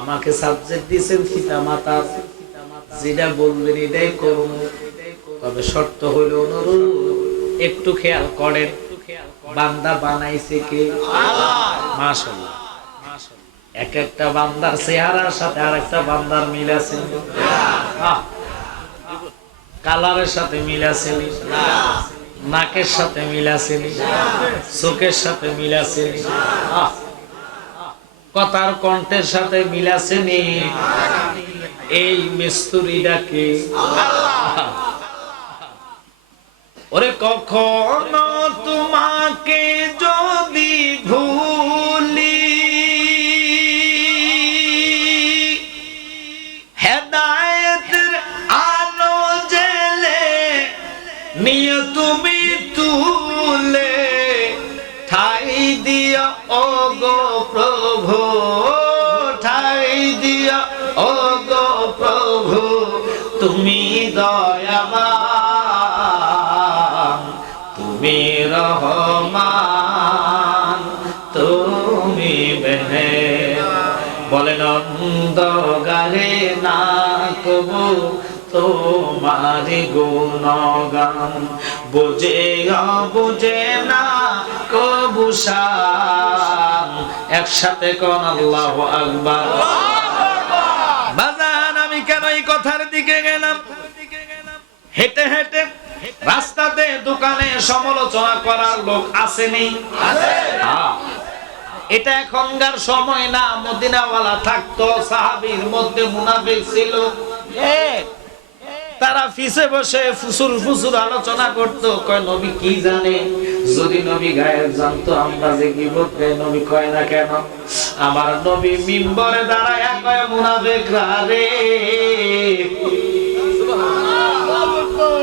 আমাকে সাবজেক্ট দিয়েছেন পিতা মাতা, যেটা বলবেন এটাই করুন, তবে শর্ত হইল অনুরোধ একটু খেয়াল করেন, বান্দা বানাইছে কে? মাশাআল্লাহ। এক একটা বান্দার চেহারার সাথে আর একটা বান্দার মিল আছে, কালারের সাথে মিল আছে, নাকের সাথে মিল আছে, চোখের সাথে মিল আছে, কথার কণ্ঠের সাথে মিল আছে। এই মিস্ত্রিটাকে ওরে কখনো তোমাকে যদি ভুলি, হেদায়েতের আলো জেলে নিয়ে তুমি তুলে ঠাই দিয়া ও গো প্রভু, ঠাই দিয়া ও গো প্রভু, তুমি দয়াবান, তুমি রহমান, তুমি বলেন অন্ধকারে না কবু তোমার গুণগান, বুঝে বুঝে না কবু শান। একসাথে কোন আল্লাহু আকবার। বাজান আমি কেন এই কথার দিকে গেলাম? হেঁটে হেঁটে রাস্তাতে দোকানে সমালোচনা করার লোক আসেনি? এটা এখনকার সময় না, মদিনাওয়ালা থাকতো, সাহাবীর মধ্যে মুনাফিক ছিল, তারা পিছে বসে ফুসুর ফুসুর আলোচনা করতো, কয় নবী কি জানে, যদি নবী গায়েব জানতো আমরা যে কি বলতে, নবী কয় না কেন? আমার নবী মিম্বরে দাঁড়ায় কয় মুনাফিকরা রে,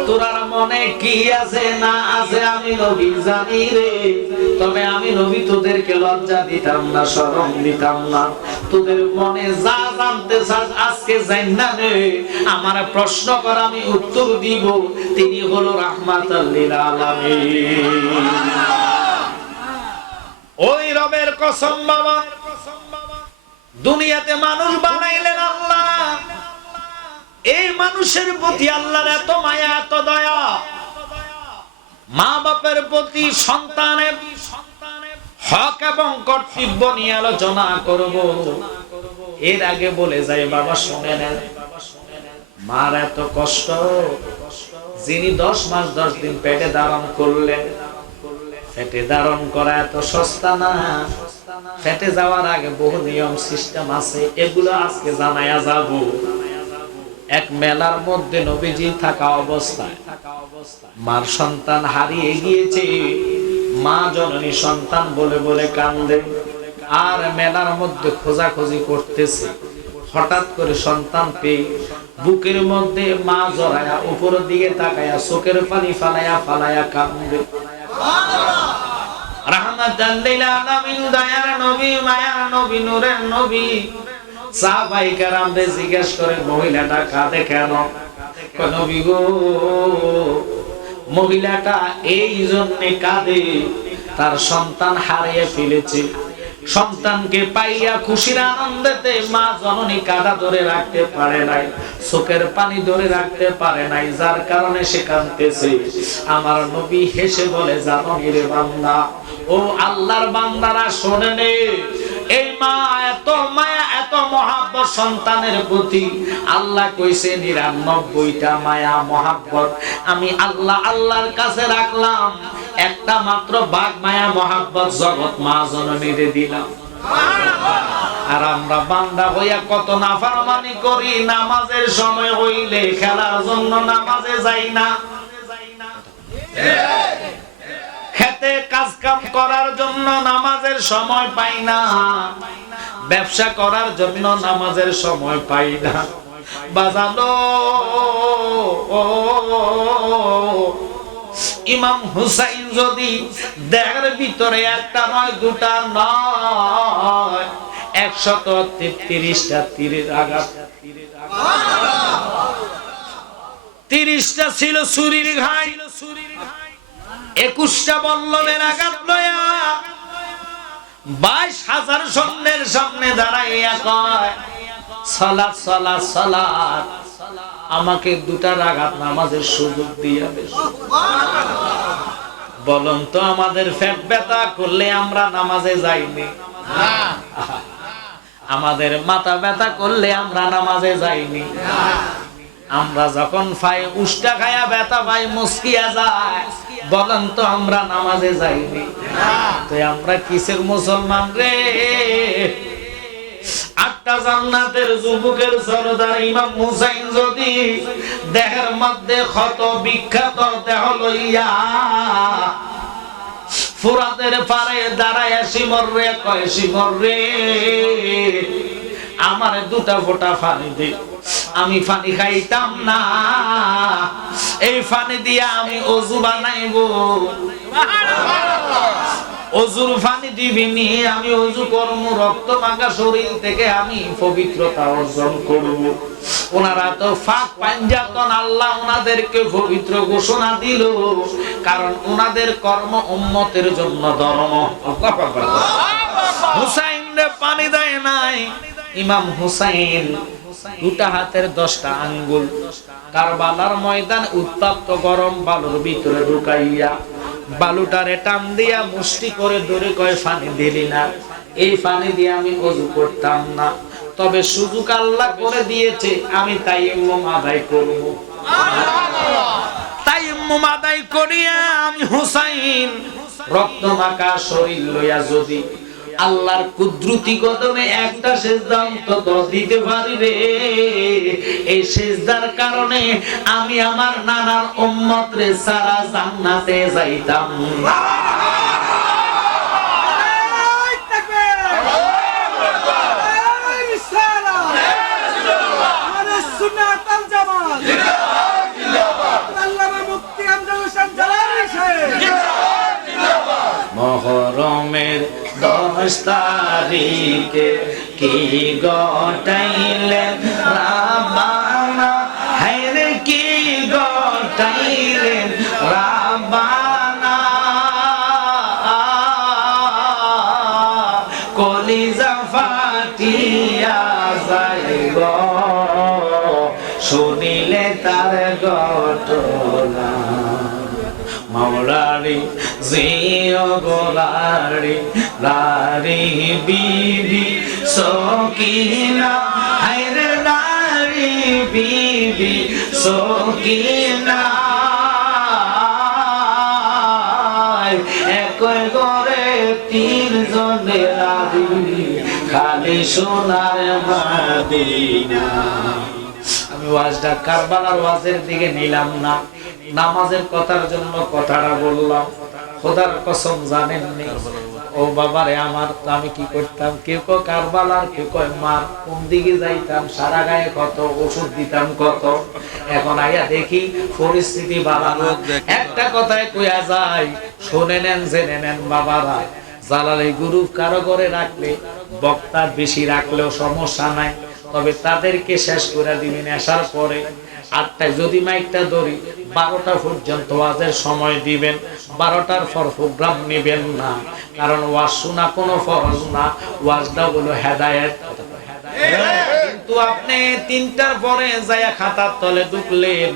তোরার মনে কি আছে না আছে আমি নবী জানি রে, তবে আমি নবী তোদেরকে লজ্জা দিতাম না, শরম দিতাম না, তোদের মনে যা জানতে চাস আজকে জান্না রে, আমার প্রশ্ন কর আমি উত্তর দিব, তিনি হলো রাহমাতাল লিল আলামিন। ওই রবের কসম বাবা, দুনিয়াতে মানুষ বানাইলেন আল্লাহ, এই মানুষের প্রতি আল্লাহর এত মায়া এত দয়া, মা বাপের প্রতি সন্তানের হক এবং কর্তব্য নিয়ে আলোচনা করব। এর আগে বলে যাই বাবা শুনে নেন, মার এত কষ্ট, যিনি 10 মাস 10 দিন পেটে ধারণ করলেন, পেটে ধারণ করা এত সস্তা না, পেটে যাওয়ার আগে বহু নিয়ম সিস্টেম আছে, এগুলো আজকে জানায়া যাব। এক মেলার মধ্যে নবীজি থাকা অবস্থায় মার সন্তান হারিয়ে গিয়েছে, মা জননী সন্তান বলে বলে কান্দে, আর মেলার মধ্যে খোঁজাখুঁজি করতেছে, হঠাৎ করে সন্তান পেয়ে বুকের মধ্যে মা জড়ায়া উপরের দিকে তাকায়া চোখের পানি ফালায়া ফালায়া কান্দে। রাহমাতাল লিল আলামিন, দয়ার নবী, মায়ার নবী, নূরের নবী, সাহাবায়ে কেরামদের জিজ্ঞেস করে মহিলাটা কাঁদে কেন? নবী গো, মহিলাটা এই জন্য কাঁদে, তার সন্তান হারিয়ে ফেলেছে, সন্তানকে পাইয়া খুশির আনন্দেতে মা জননী কাঁদা ধরে রাখতে পারে নাই, চোখের পানি ধরে রাখতে পারে নাই, যার কারণে সে কাঁদতেছে। আমার নবী হেসে বলে, জানো রে বান্দা, ও আল্লাহর বান্দারা শোনেন, এই মা এত মায়া এত মহাব্বত সন্তানের প্রতি, আল্লাহ কইছে 99টা মায়া মহাব্বত আমি আল্লাহ আল্লাহর কাছে রাখলাম, একটা মাত্র ভাগ মায়া মহাব্বত জগৎ মা জননীরে দিলাম। আর আমরা বান্দা হইয়া কত নাফরমানি করি, নামাজের সময় হইলে খেলার জন্য নামাজে যাই না, খেতে কাজ কাম করার জন্য নামাজের সময় পাই না, ব্যবসা করার জন্য নামাজের সময় পাই না। বাজানো ইমাম হুসাইন যদি দেহের ভিতরে একটা নয় দুটা নয় 133টা তীরের আঘাত, 30টা ছিল ছুরির ঘাই, 21টা বল্লমের আঘাত লয়া 22,000 সৈন্যের সামনে দাঁড়াইয়া কয়, সালাত সালাত সালাত, আমাকে দুটা রাকাত নামাজের সুযোগ দিয়া দে। বলুন তো আমাদের পেট ব্যথা করলে আমরা নামাজে যাইনি? আমাদের মাথা ব্যথা করলে আমরা নামাজে যাইনি? আমরা যখন পাই উষ্টা খায়া ব্যথা পাই মুস্কিয়া যায়, বলেন তো আমরা নামাজে যাইনি? তো আমরা কিসের মুসলমান রে? আটটা জান্নাতের যুবকের সরদার ইমাম হুসাইন যদি দেহের মধ্যে ক্ষত বিখ্যাত দেহ লইয়া ফুরাতের পারে দাঁড়ায় শিমর রে, কয় শিমর রে আমার দুটা ফোঁটা পানি দে, আমি পানি খাইতাম না, এই পানি দিয়ে আমি ওযু বানাইব। ওযুর পানি দিবিনি, আমি ওযু করব, রক্ত মাখা শরীর থেকে আমি পবিত্রতা অর্জন করব। ওনারা তো ফাঁক পাঞ্জাতন, আল্লাহ ওনাদেরকে পবিত্র ঘোষণা দিল, কারণ ওনাদের কর্ম উম্মতের জন্য ধর্ম। হুসাইনরে পানি দেয় নাই। ইমাম হুসাইন দুটা হাতের 10টা আঙ্গুল কারবালার ময়দান উত্তপ্ত গরম বালুর ভিতরে ঢুকাইয়া বালুটারে টান দিয়া মুষ্টি করে ধরে কয় পানি দিলি না, এই পানি দিয়ে আমি ওযু করতাম না, তবে সুযোগ আল্লাহ করে দিয়েছে আমি তায়াম্মুম আদায় করব। তায়াম্মুম আদায় করিয়া আমি হুসাইন রক্ত মাখা শরীর লইয়া যদি আল্লাহর কুদরতি কদমে একটা সিজদা অন্তত দিতে পারি রে, এই সিজদার কারণে আমি আমার নানার উম্মত রে সারা জান্নাতে যাইতাম। মহরমের 10 তারিখে কি গটাইলেন রাব্বানা, হায়রে কি গটাইলেন রাব্বানা, কলিজা ফাটিয়া যাইব শুনিলে তার ঘটনা। মাওলারি জিও গোলারি লারি বিবি সকিনা, হায়রে লারি বিবি সকিনা, একই ঘরে 3 জনে রাবি খালি সোনার মদিনা। আমি ওয়াজটা কারবালার ওয়াজের দিকে নিলাম না, নামাজের কথার জন্য কথাটা বললাম। খোদার কসম জানেননি ও বাবারে আমার, আমি কি করতাম, কেউ কেউ কারবালার, কেউ কয় মার, কোন দিকে যাইতাম, সারা গায়ে কত ওষুধ দিতাম কত। এখন আইয়া দেখি পরিস্থিতি বাড়ানো। একটা কথায় কইয়া যায়, শুনে নেন জেনে নেন বাবারা, জালালি গ্রুপ কারো করে রাখলে, বক্তা বেশি রাখলেও সমস্যা নাই, তবে তাদেরকে শেষ করে দিবেন আসার পরে। 8টায় যদি মাইকটা ধরি 12টা পর্যন্ত ওয়াজের সময় দিবেন, 12টার পর প্রোগ্রাম নেবেন না, কারণ ওয়াজ শোনা কোনো ফরজ না, ওয়াজটা হলো হেদায়েত। কিন্তু আপনি 3টার পরে যায়া খাতার তলে ঢুকলেন,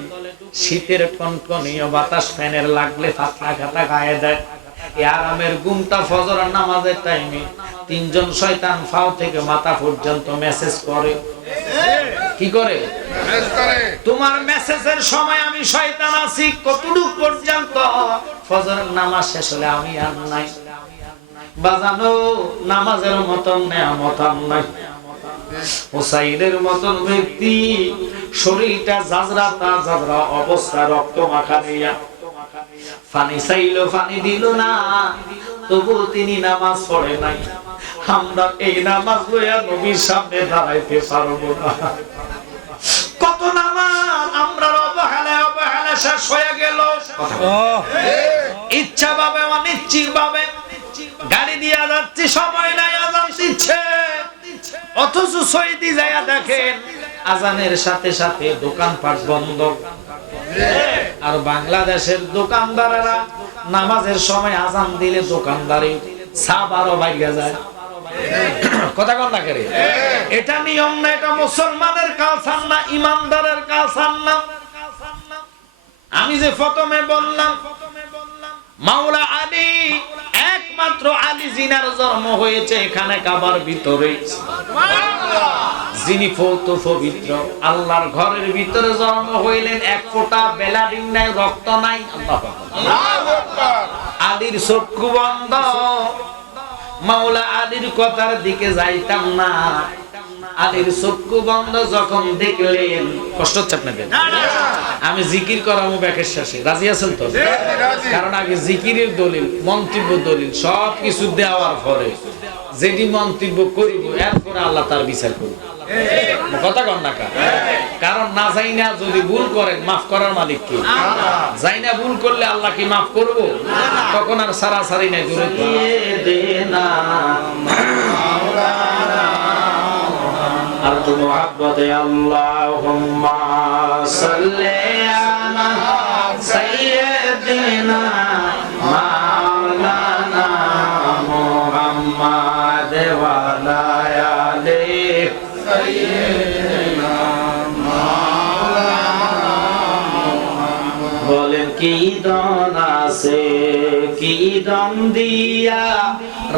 শীতের কনকনীয় বাতাস ফ্যানের লাগলে পাতলা খাতা গায়ে দেয়, এই আরামের ঘুমটা ফজর নামাজের টাইমে 3 জন শয়তান ফাও থেকে মাথা পর্যন্ত মেসেজ করে। কি করে? তোমার মেসেজের সময় আমি শয়তান আছি, কতটুকু পর্যন্ত ফজরের নামাজ শেষ হলে আমি আর নাই। বাজানো নামাজের মতন নেয়ামত আর নাই। হুসাইনের মতন ব্যক্তি শরীরটা জাজরাতা জাজরা অবস্থা, রক্ত মাখা নিয়া পানি চাইলো পানি দিল না, তবু তিনি নামাজ পড়ে নাই। আমরা এই নামাজ লইয়া নবীর সামনে দাঁড়াইতে পারবো না। কত নামাজ আমরা অবহেলায় অবহেলায় শেষ হয়ে গেল। ইচ্ছা ভাবে অনিচ্ছিক ভাবে গাড়ি দিয়া যাচ্ছি, সময় নাই, আজান দিচ্ছে, অথচ সৌদি যাইয়া দেখেন আজানের সাথে সাথে দোকানপাট বন্ধ। আর বাংলাদেশের দোকানদারেরা নামাজের সময় আজান দিলে দোকানদারি সাব আরো বাইরে যায়। কথা কন না করে, এটা নিয়ম না, এটা মুসলমানের কালচার না, ইমানদারের কালচার না। আমি যে প্রথমে বললাম মাওলা আলী, একমাত্র আলী জিনার জন্ম হয়েছে এখানে কাবার ভিতরে, যিনি পবিত্র আল্লাহর ঘরের ভিতরে জন্ম হইলেন, এক ফোঁটা বেলাডিন নাই, রক্ত নাই। আল্লাহু আকবার। আলীর চক্ষু বন্ধ, মাওলা আলীর কথার দিকে যাইতাম না। আলীর চক্ষু বন্ধ যখন দেখলেন, কষ্ট হচ্ছে আপনাদের? আমি জিকির করাবো ব্যাকের শেষে, রাজি আছেন তো? কারণ আগে জিকিরের দলিল, মন্তব্য দলিল সব কিছু দেওয়ার পরে যেটি মন্তব্য করিব এরপরে আল্লাহ তার বিচার করব। কথা কন না, কারণ না যাই না যদি ভুল করেন মাফ করার মালিক কি? যাই না ভুল করলে আল্লাহ কি মাফ করবো? তখন আর সারাসারি নাই, দূরে আর তো মুহাব্বতে আল্লাহুম্মা সাল্লি আলা সাইয়্যিদিনা মাওলানা মুহাম্মাদ ওয়া আলা আলিহি সাইয়্যিদিনা মাওলানা মুহাম্মাদ। বলেন কি দন আছে, কি দন দিয়া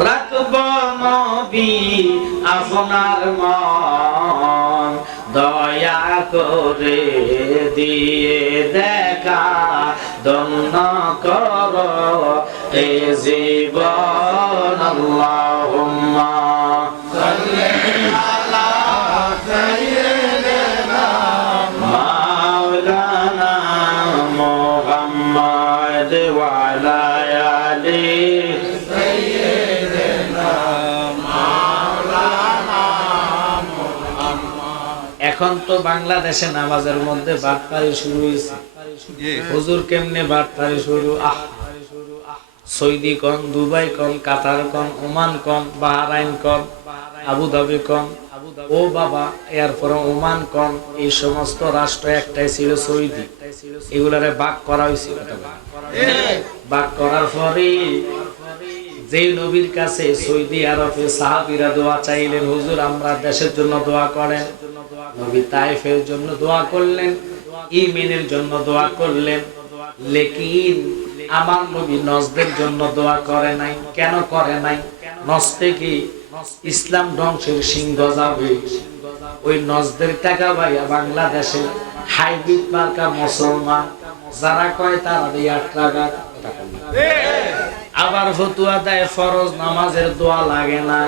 রাখব নবী আপনার মন, দয়া করে দিয়ে দেখা দন্ন কর এ জীবন। আল্লাহুম্মা সাল্লি আলা সাইয়্যিদিনা মাওলানা মুহাম্মাদ ওয়া আলা আলিহি সাইয়্যিদিনা মাওলানা মুহাম্মাদ। এখন তো বাংলাদেশে নামাজের মধ্যে বাটপারি শুরু হয়েছে। হুজুর কেমনে বাটপারি শুরু? সৌদি কন, দুবাই কন, কাতার কন, ওমান কন, বাহরাইন কন, আবুধাবি কন, ও বাবা এরপরে ওমান কন, এই সমস্ত রাষ্ট্র একটাই ছিল সৌদি। এগুলারে ভাগ করা হয়েছিল। ভাগ করার পরে যে নবীর কাছে সৌদি আরবে সাহাবীরা দোয়া চাইলেন, হুজুর আমরা দেশের জন্য দোয়া করেন, নবী তায়েফের জন্য দোয়া করলেন, ইয়েমেনের জন্য দোয়া করলেন, লেকিন আমার নবী নজদের জন্য দোয়া করে নাই। কেন করে নাই? নজদে কি ইসলাম ধ্বংসের সিংহ যাবে, ওই নজদের টাকা ভাইয়া বাংলাদেশে হাইব্রিড মার্কা মুসলমান যারা কয় তারা দিয়ে টাকা। আবার ফতুয়া দেয় ফরজ নামাজের দোয়া লাগে না।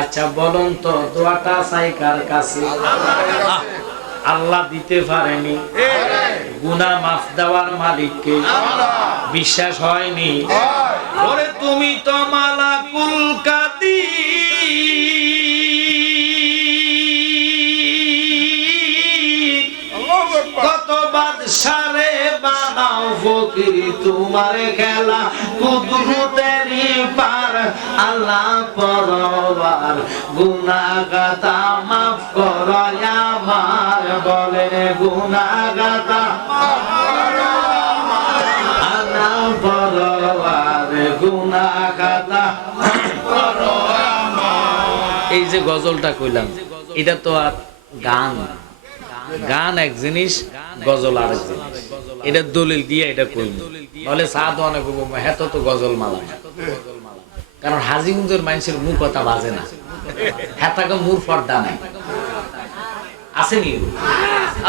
আচ্ছা বলুন তো দোয়াটা চাই কার কাছে? আল্লাহ দিতে পারেনি, গুনাহ মাফ দেওয়ার মালিককে। বিশ্বাস হয়নি? ওরে তুমি তো মালাকুল কাদির, কত বাদশারে বানাও ফকির, তোমার খেলা কুদরতেরই পার। আল্লাহ পরবার গুনাহগাতা মাফ করো আমার, বলে গুনাহগাতা আল্লাহ পরবার গুনাহগাতা। এই যে গজলটা কইলাম এটা তো আর গান, গান এক জিনিস, গজল আর এক জিনিস। এটা দলিল দিয়ে এটা কইল, বলে সাদ অনেক হ্যাঁ তো গজল মালা। কারণ হাজিগঞ্জের মানুষের মুখ কথা বাজে না, হ্যাঁ তাকে মুর পর্দা নাই, আসেনি?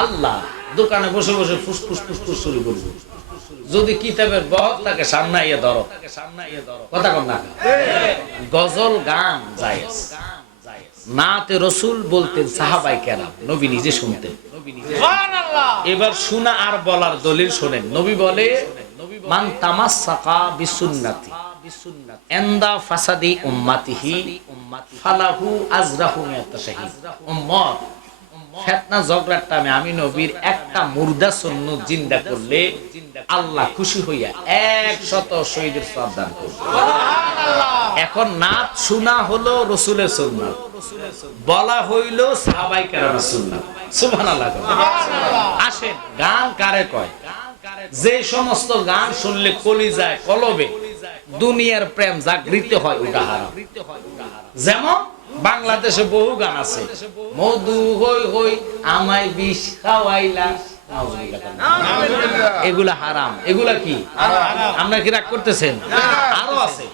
আল্লাহ দোকানে বসে বসে ফুসফুস ফুসফুস শুরু করবো, যদি কিতাবের বহর তাকে সামনে ইয়ে ধরো, কথা কন না। গজল গান জায়েজ, নাতে রসুল বলতেন সাহাবায়ে কেরাম, নবী নিজে শুনতেন। এবার শোনা আর বলার দলিল শোনেন। নবী বলে মান তামাসসাকা বিসুন্নতি ইনদা ফাসাদি উম্মতিহি ফালাহু আজরাহু মিয়াত শাহীদ। উম্মত ফিতনা ঝগড়ার টাইমে আমি নবীর একটা মুর্দা সুন্নাত জিন্দা করলে আল্লাহ খুশি হইয়া 100 শহীদের সওয়াব দান করবে। এখন নাত শোনা হলো রাসূলের সুন্নাত, বলা হইলো সাহাবায়ে কেরামের সুন্নাত। সুবহানাল্লাহ। আসেন গান কারে কয়? যে সমস্ত গান শুনলে কলিজায় কলবে দুনিয়ার প্রেম জাগৃত হয় ওটা হারাম। যেমন বাংলাদেশে বহু গান আছে, মধু হই হই আমায় বিষ খাওয়াইলা, এগুলা হারাম। এগুলা কি আপনারা কি রাগ করতেছেন? আরো আছে,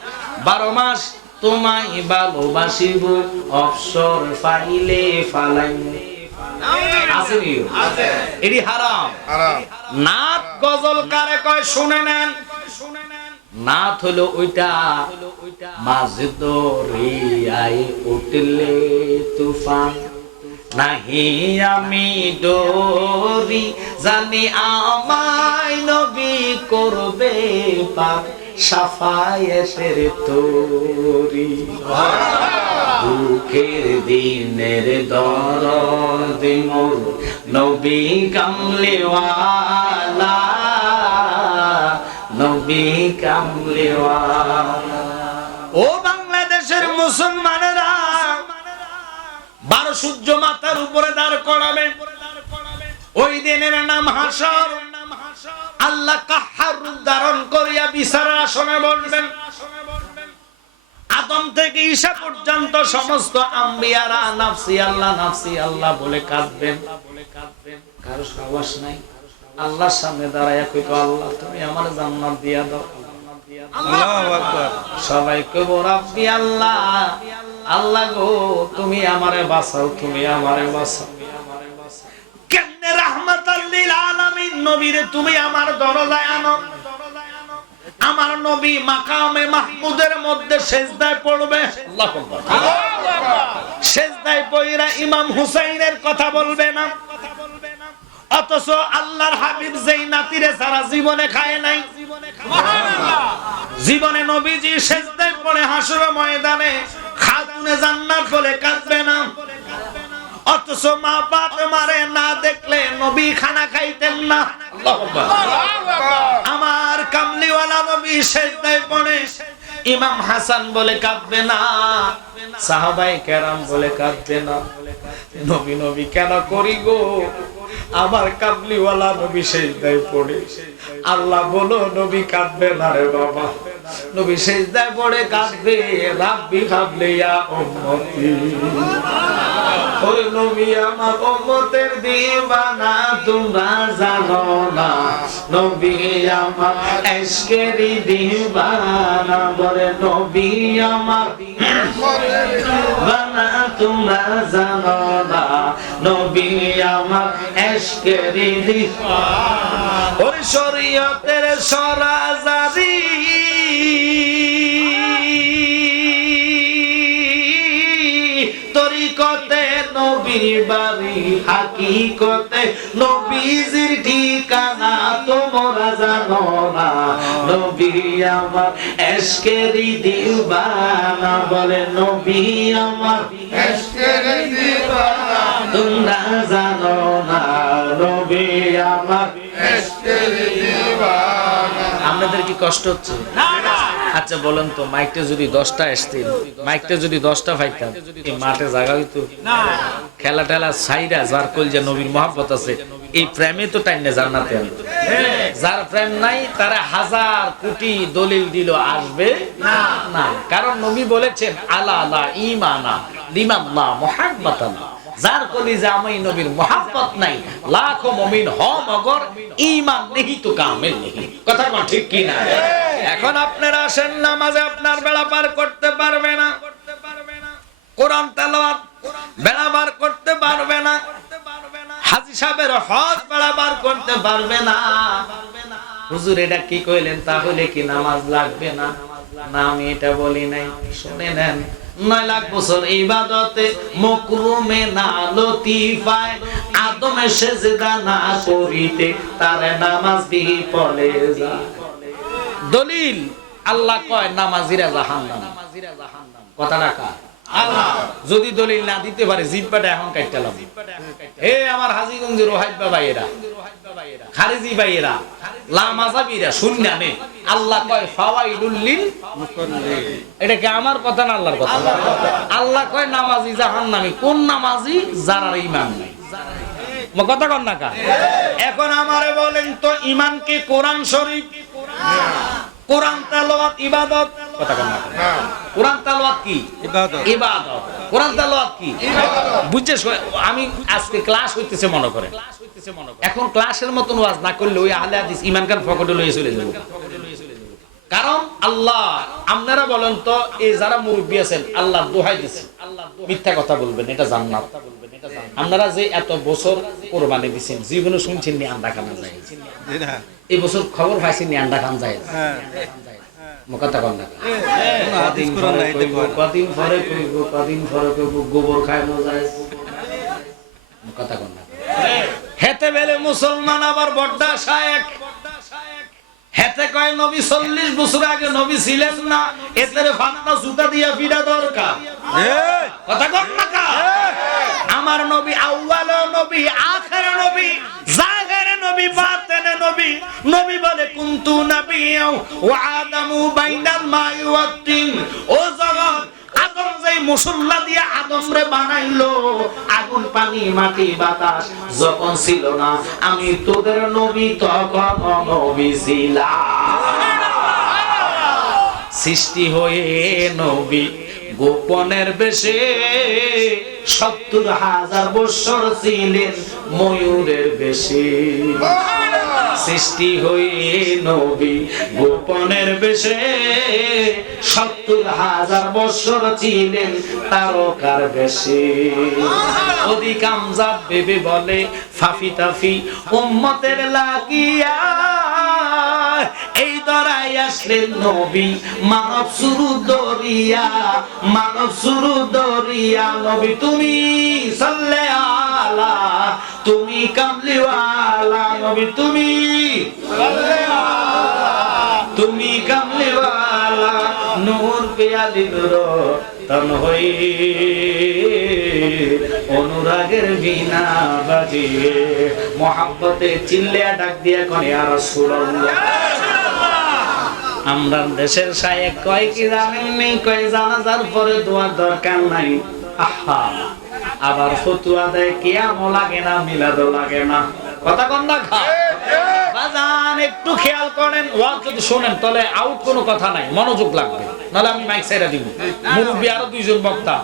12 মাস তোমায় ভালোবাসিব অবসর পাইলে ফালাইব, এটি হারাম। নাত গজল কারে কয় শুনে নেন। নাত হলো ওইটা মাঝে দরিয়াই উঠলে তুফান, নাহি আমি ডরি জানি আমায় নবী করবে পাক সাফায়েতের তরি, দুঃখের দিনের দরদ মোর নবী কামলিওয়ালা, নবী কামলিওয়ালা। ও বাংলাদেশের মুসলমানেরা, 12 সূর্য মাথার উপরে দাঁড় করাবে, ওই দিনের নাম হাসর। আল্লাহ কাহ্হার রূপ ধারণ করিয়া বিচারের আসনে বসবেন। আদম থেকে ঈসা পর্যন্ত সমস্ত আম্বিয়ারা নাফসি আল্লাহ নাফসি আল্লাহ বলে কাঁদবেন। কারো সাহস নাই আল্লাহর সামনে দাঁড়ায়া কইতো, আল্লাহ তুমি আমার জান্নাত দিয়া দাও। আল্লাহু আকবার। সবাই কইবো রাব্বি আল্লাহ, আল্লাহ গো তুমি আমারে বাঁচাও, তুমি আমারে বাঁচাও। কেমনে রাহমাতাল লিল আলামিন নবীরে তুমি আমার দরজায় আনো। আমার নবী মাকামে মাহমুদের মধ্যে সেজদায় পড়বে, আল্লাহু আকবার। সেজদায় পড়া ইমাম হুসাইনের কথা বলবে না, অথচ আল্লাহর হাবিব যেই নাতিরে সারা জীবনে খায় নাই, জীবনে নবীজি সেজদায় পড়ে হাসর ময়দানে খাতুনে জান্নাত বলে কাঁদবে না, অথচ মা ফাতেমারে না দেখলে নবী খানা খাইতেন না। আল্লাহু আকবার। আমার কামলিওয়ালা নবী সেজদায় পড়ে ইমাম হাসান বলে কাঁদবে না, সাহাবায়ে কেরাম বলে কাঁদবে না। নবী নবী কেন করি গো? আমার কামলিওয়ালা নবী সেজদায় পড়ে। আল্লাহ বলো নবী কাঁদবে না রে বাবা, নবী সেজদায় পড়ে কাঁদবে, রাব্বি হাবলি ইয়া উম্মতি। ওই নবী আমার উম্মতের দিওয়ানা, তোমরা জানো না নবী আমার ইশকেরই দিওয়ানা, বলে নবী আমার দিওয়ানা, তোমরা জানো না নবী আমার ইশকেরই দিওয়ানা। ওই শরীয়তের সরাজারি তরিকতে নবীর বাড়ি, হাকিকতে নবীজির ঠিকানা তোমরা জানো না নবী আমার ইশকেরই দিওয়ানা, বলে নবী আমার ইশকেরই দিওয়ানা, তোমরা জানো না নবী আমার ইশকেরই দিওয়ানা। আপনাদের কি কষ্ট হচ্ছে? আচ্ছা বলেন তো, মাইকটা যদি 10টা আসতেন, মাইকটা যদি 10টা পাইতাম, এই মাঠে জায়গা হইতো না? খেলা টেলা সাইরা যার কলজে নবীর মহব্বত আছে, এই প্রেমে তো টাইনে জান্নাতে আনতো। যার প্রেম নাই তারা হাজার কোটি দলিল দিল আসবে না, কারণ নবী বলেছেন আলা আলা ঈমানা লিমাল্লাহ মুহাব্বাতান, যার কলিজে আমি নবীর মহব্বত নাই, লাখো মুমিন হ মগর ঈমান নেহি তো কামিল নেহি। কথা কোন ঠিক কি না? এখন আপনারা আসেন নামাজে আপনার বেলা পার করতে পারবে না, কোরআন তেলাওয়াত বেলা পার করতে পারবে না, হাজী সাহেবের হজ বেলা পার করতে পারবে না। হুজুর এটা কি কইলেন, তাহলে কি নামাজ লাগবে না? না আমি এটা বলি নাই, শুনে নেন। 9 লাখ বছর ইবাদতে মকরুমে না লতিফায় আদমে সেজদা না করিতে তার নামাজ বিফলে যায়। দলিল আল্লাহ কয় নামাজিরা জাহান্নাম, কথা রাখা আল্লাহ। যদি দলিল না দিতে পারে জিব্বাটা এখন কাটতালাম। হে আমার হাজীগঞ্জের ওহাইবা ভাইয়েরা, খারিজি ভাইয়েরা, লামাযাবিরা শুননা নে, আল্লাহ কয় ফাওয়াইলুল লিল মুসাল্লিন। এটা কি আমার কথা না আল্লাহর কথা? আল্লাহ কয় নামাজি জাহান্নামী। কোন নামাজি? যার ঈমান নাই। কথা কন না কা? এখন আমারে বলেন তো, ঈমান কি কোরআন শরীফ, কোরআন তেলাওয়াত ইবাদত? কথা কন না। কোরআন তেলাওয়াত কি? ইবাদত। ইবাদত। কোরআন তেলাওয়াত কি? ইবাদত। বুঝছিস? আমি আজকে ক্লাস হইতেছে মনে করে, এখন ক্লাসের মতন ওয়াজ না করলে ওই আহলে হাদিস ঈমান খান ফকটে লয়ে চলে যাবে। কারণ আল্লাহ, আপনারা বলেন তো, এই যারা মুরব্বী আছেন আল্লাহর দোহাই দিয়েছেন, মিথ্যা কথা বলবেন, এটা জান্নাত। আপনারা যে এত বছর কোরবানি দিচ্ছেন, জীবনে শুনছেন নি আন্ডা খানা যায়, এই বছর খবর পাইছেন নি আন্ডা খান যায়, কথা কন না। কদিন পরে কইব, কদিন পরে কইব গোবর খায় না যায়, কথা কন না। হেতে বেলে মুসলমান আবার বড্ডা শায়েক, হেতে কয় নবী 40 বছর আগে নবী ছিলেন না, এতে ফান্না জুতা দিয়া ফিরা দরকার, কথা কন না। আমার নবী আউয়াল নবী, আখির নবী, জাহির নবী, বাতিন নবী। নবী বলে কুনতু নাবিয়্যাও ওয়া আদামু বাইনাল মাই ওয়াত তিন। ও জগৎ, আদম যেই মুসল্লা দিয়ে আদম রে বানাইলো, আগুন পানি মাটি বাতাস যখন ছিল না, আমি তোদের নবী তখন নবী ছিলাম। সৃষ্টি হয়ে নবী গোপনের বেশে 70,000 বছর ছিলেন ময়ূরের বেশে। সৃষ্টি হয়ে নবী গোপনের বেশে 70,000 বছর ছিলেন তারকার বেশে। অধিকাংশ বেবে বলে ফাফি তাফি উম্মতের লাগিয়া, এই দরাই আসলেন নবী মানব শুরু দরিয়া, মানব শুরু দরিয়া। নবী তুমি সাল্লে আলা, তুমি কামলিওয়ালা, নবী তুমি সাল্লে আলা, তুমি কামলিওয়ালা। নূর পেয়ালি নূর তন হই অনুরাগের বিনা বাজিয়ে, মোহাব্বতে চিল্লে ডাক দিয়া কোন ইয়া রাসূলুল্লাহ। আমরা দেশের শায়েক কয় কি জানেননি, কয় জানাজার পরে দোয়ার দরকার নাই। আহা, আবার ফতুয়া দেয় কিয়ামও লাগে না, মিলাদও লাগে না, কথা কন না। বাজান একটু খেয়াল করেন, ওয়াজ যদি শোনেন তাহলে আউট কোনো কথা নাই, মনোযোগ লাগবে, নাহলে আমি মাইক ছেড়ে দিব। মুরব্বী আরো 2 জন বক্তা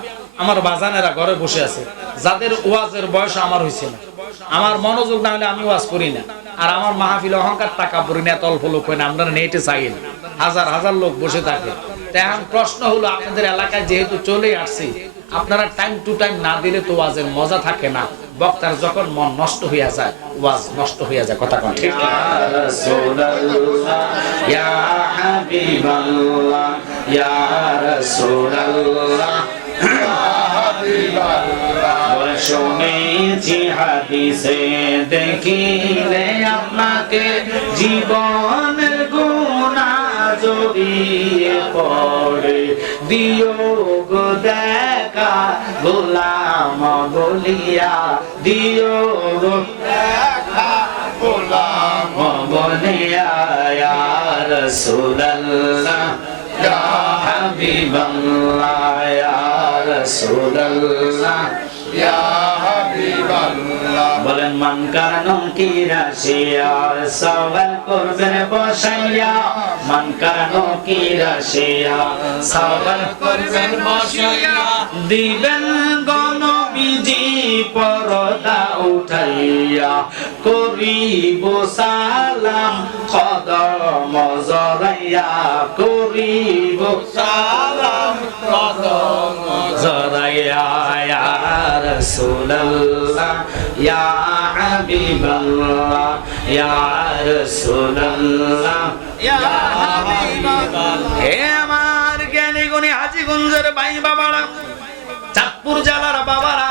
আমার বাজানেরা ঘরে বসে আছে, যাদের ওয়াজের বয়স আমার হইছে না, আমার মনোযোগ না হলে আমি ওয়াজ করি না। আর আমার মাহফিল অহংকার টাকা পড়ি না, অল্প লোক হয় না, আমরা নেটে চাই না, হাজার হাজার লোক বসে থাকে। এখন প্রশ্ন হলো, আপনাদের এলাকায় যেহেতু চলে আসছি, আপনারা টাইম টু টাইম না দিলে তো ওয়াজের মজা থাকে না, বক্তার যখন মন নষ্ট হইয়া যায় ওয়াজ নষ্ট হইয়া যায়, কথা কন ঠিক? ইয়া রাসূলুল্লাহ ইয়া হাবিবাল্লাহ ইয়া রাসূলুল্লাহ বলে শুনেছি হাদিসে, দেখিলে আপনাকে জীবনের গুনাহ জড়িয়ে পড়ে, দিও গো দেখা গোলাম বলিয়া, দিও গো দেখা গোলাম বলিয়া। ইয়া রাসূলুল্লাহ ইয়া হাবিবাল্লাহ ইয়া রাসূলুল্লাহ ইয়া হাবিবাল্লাহ। বলেন মান কারণ কি রাশিয়া, সওয়াল করবেন বসাইয়া, মান কারণ কি রাশিয়া, সওয়াল করবেন বসাইয়া, দিবেন গণবিজি পরদা উঠাইয়া, করিব সালাম কদম জড়াইয়া, করিব সালাম কদম জড়াইয়া। ইয়া রাসূলুল্লাহ ইয়া হাবিবাল্লাহ ইয়া রাসূলুল্লাহ ইয়া হাবিবাল্লাহ। হে আমার জ্ঞানী গুণী হাজীগঞ্জের ভাই বাবারা, চাঁদপুর জেলার বাবারা,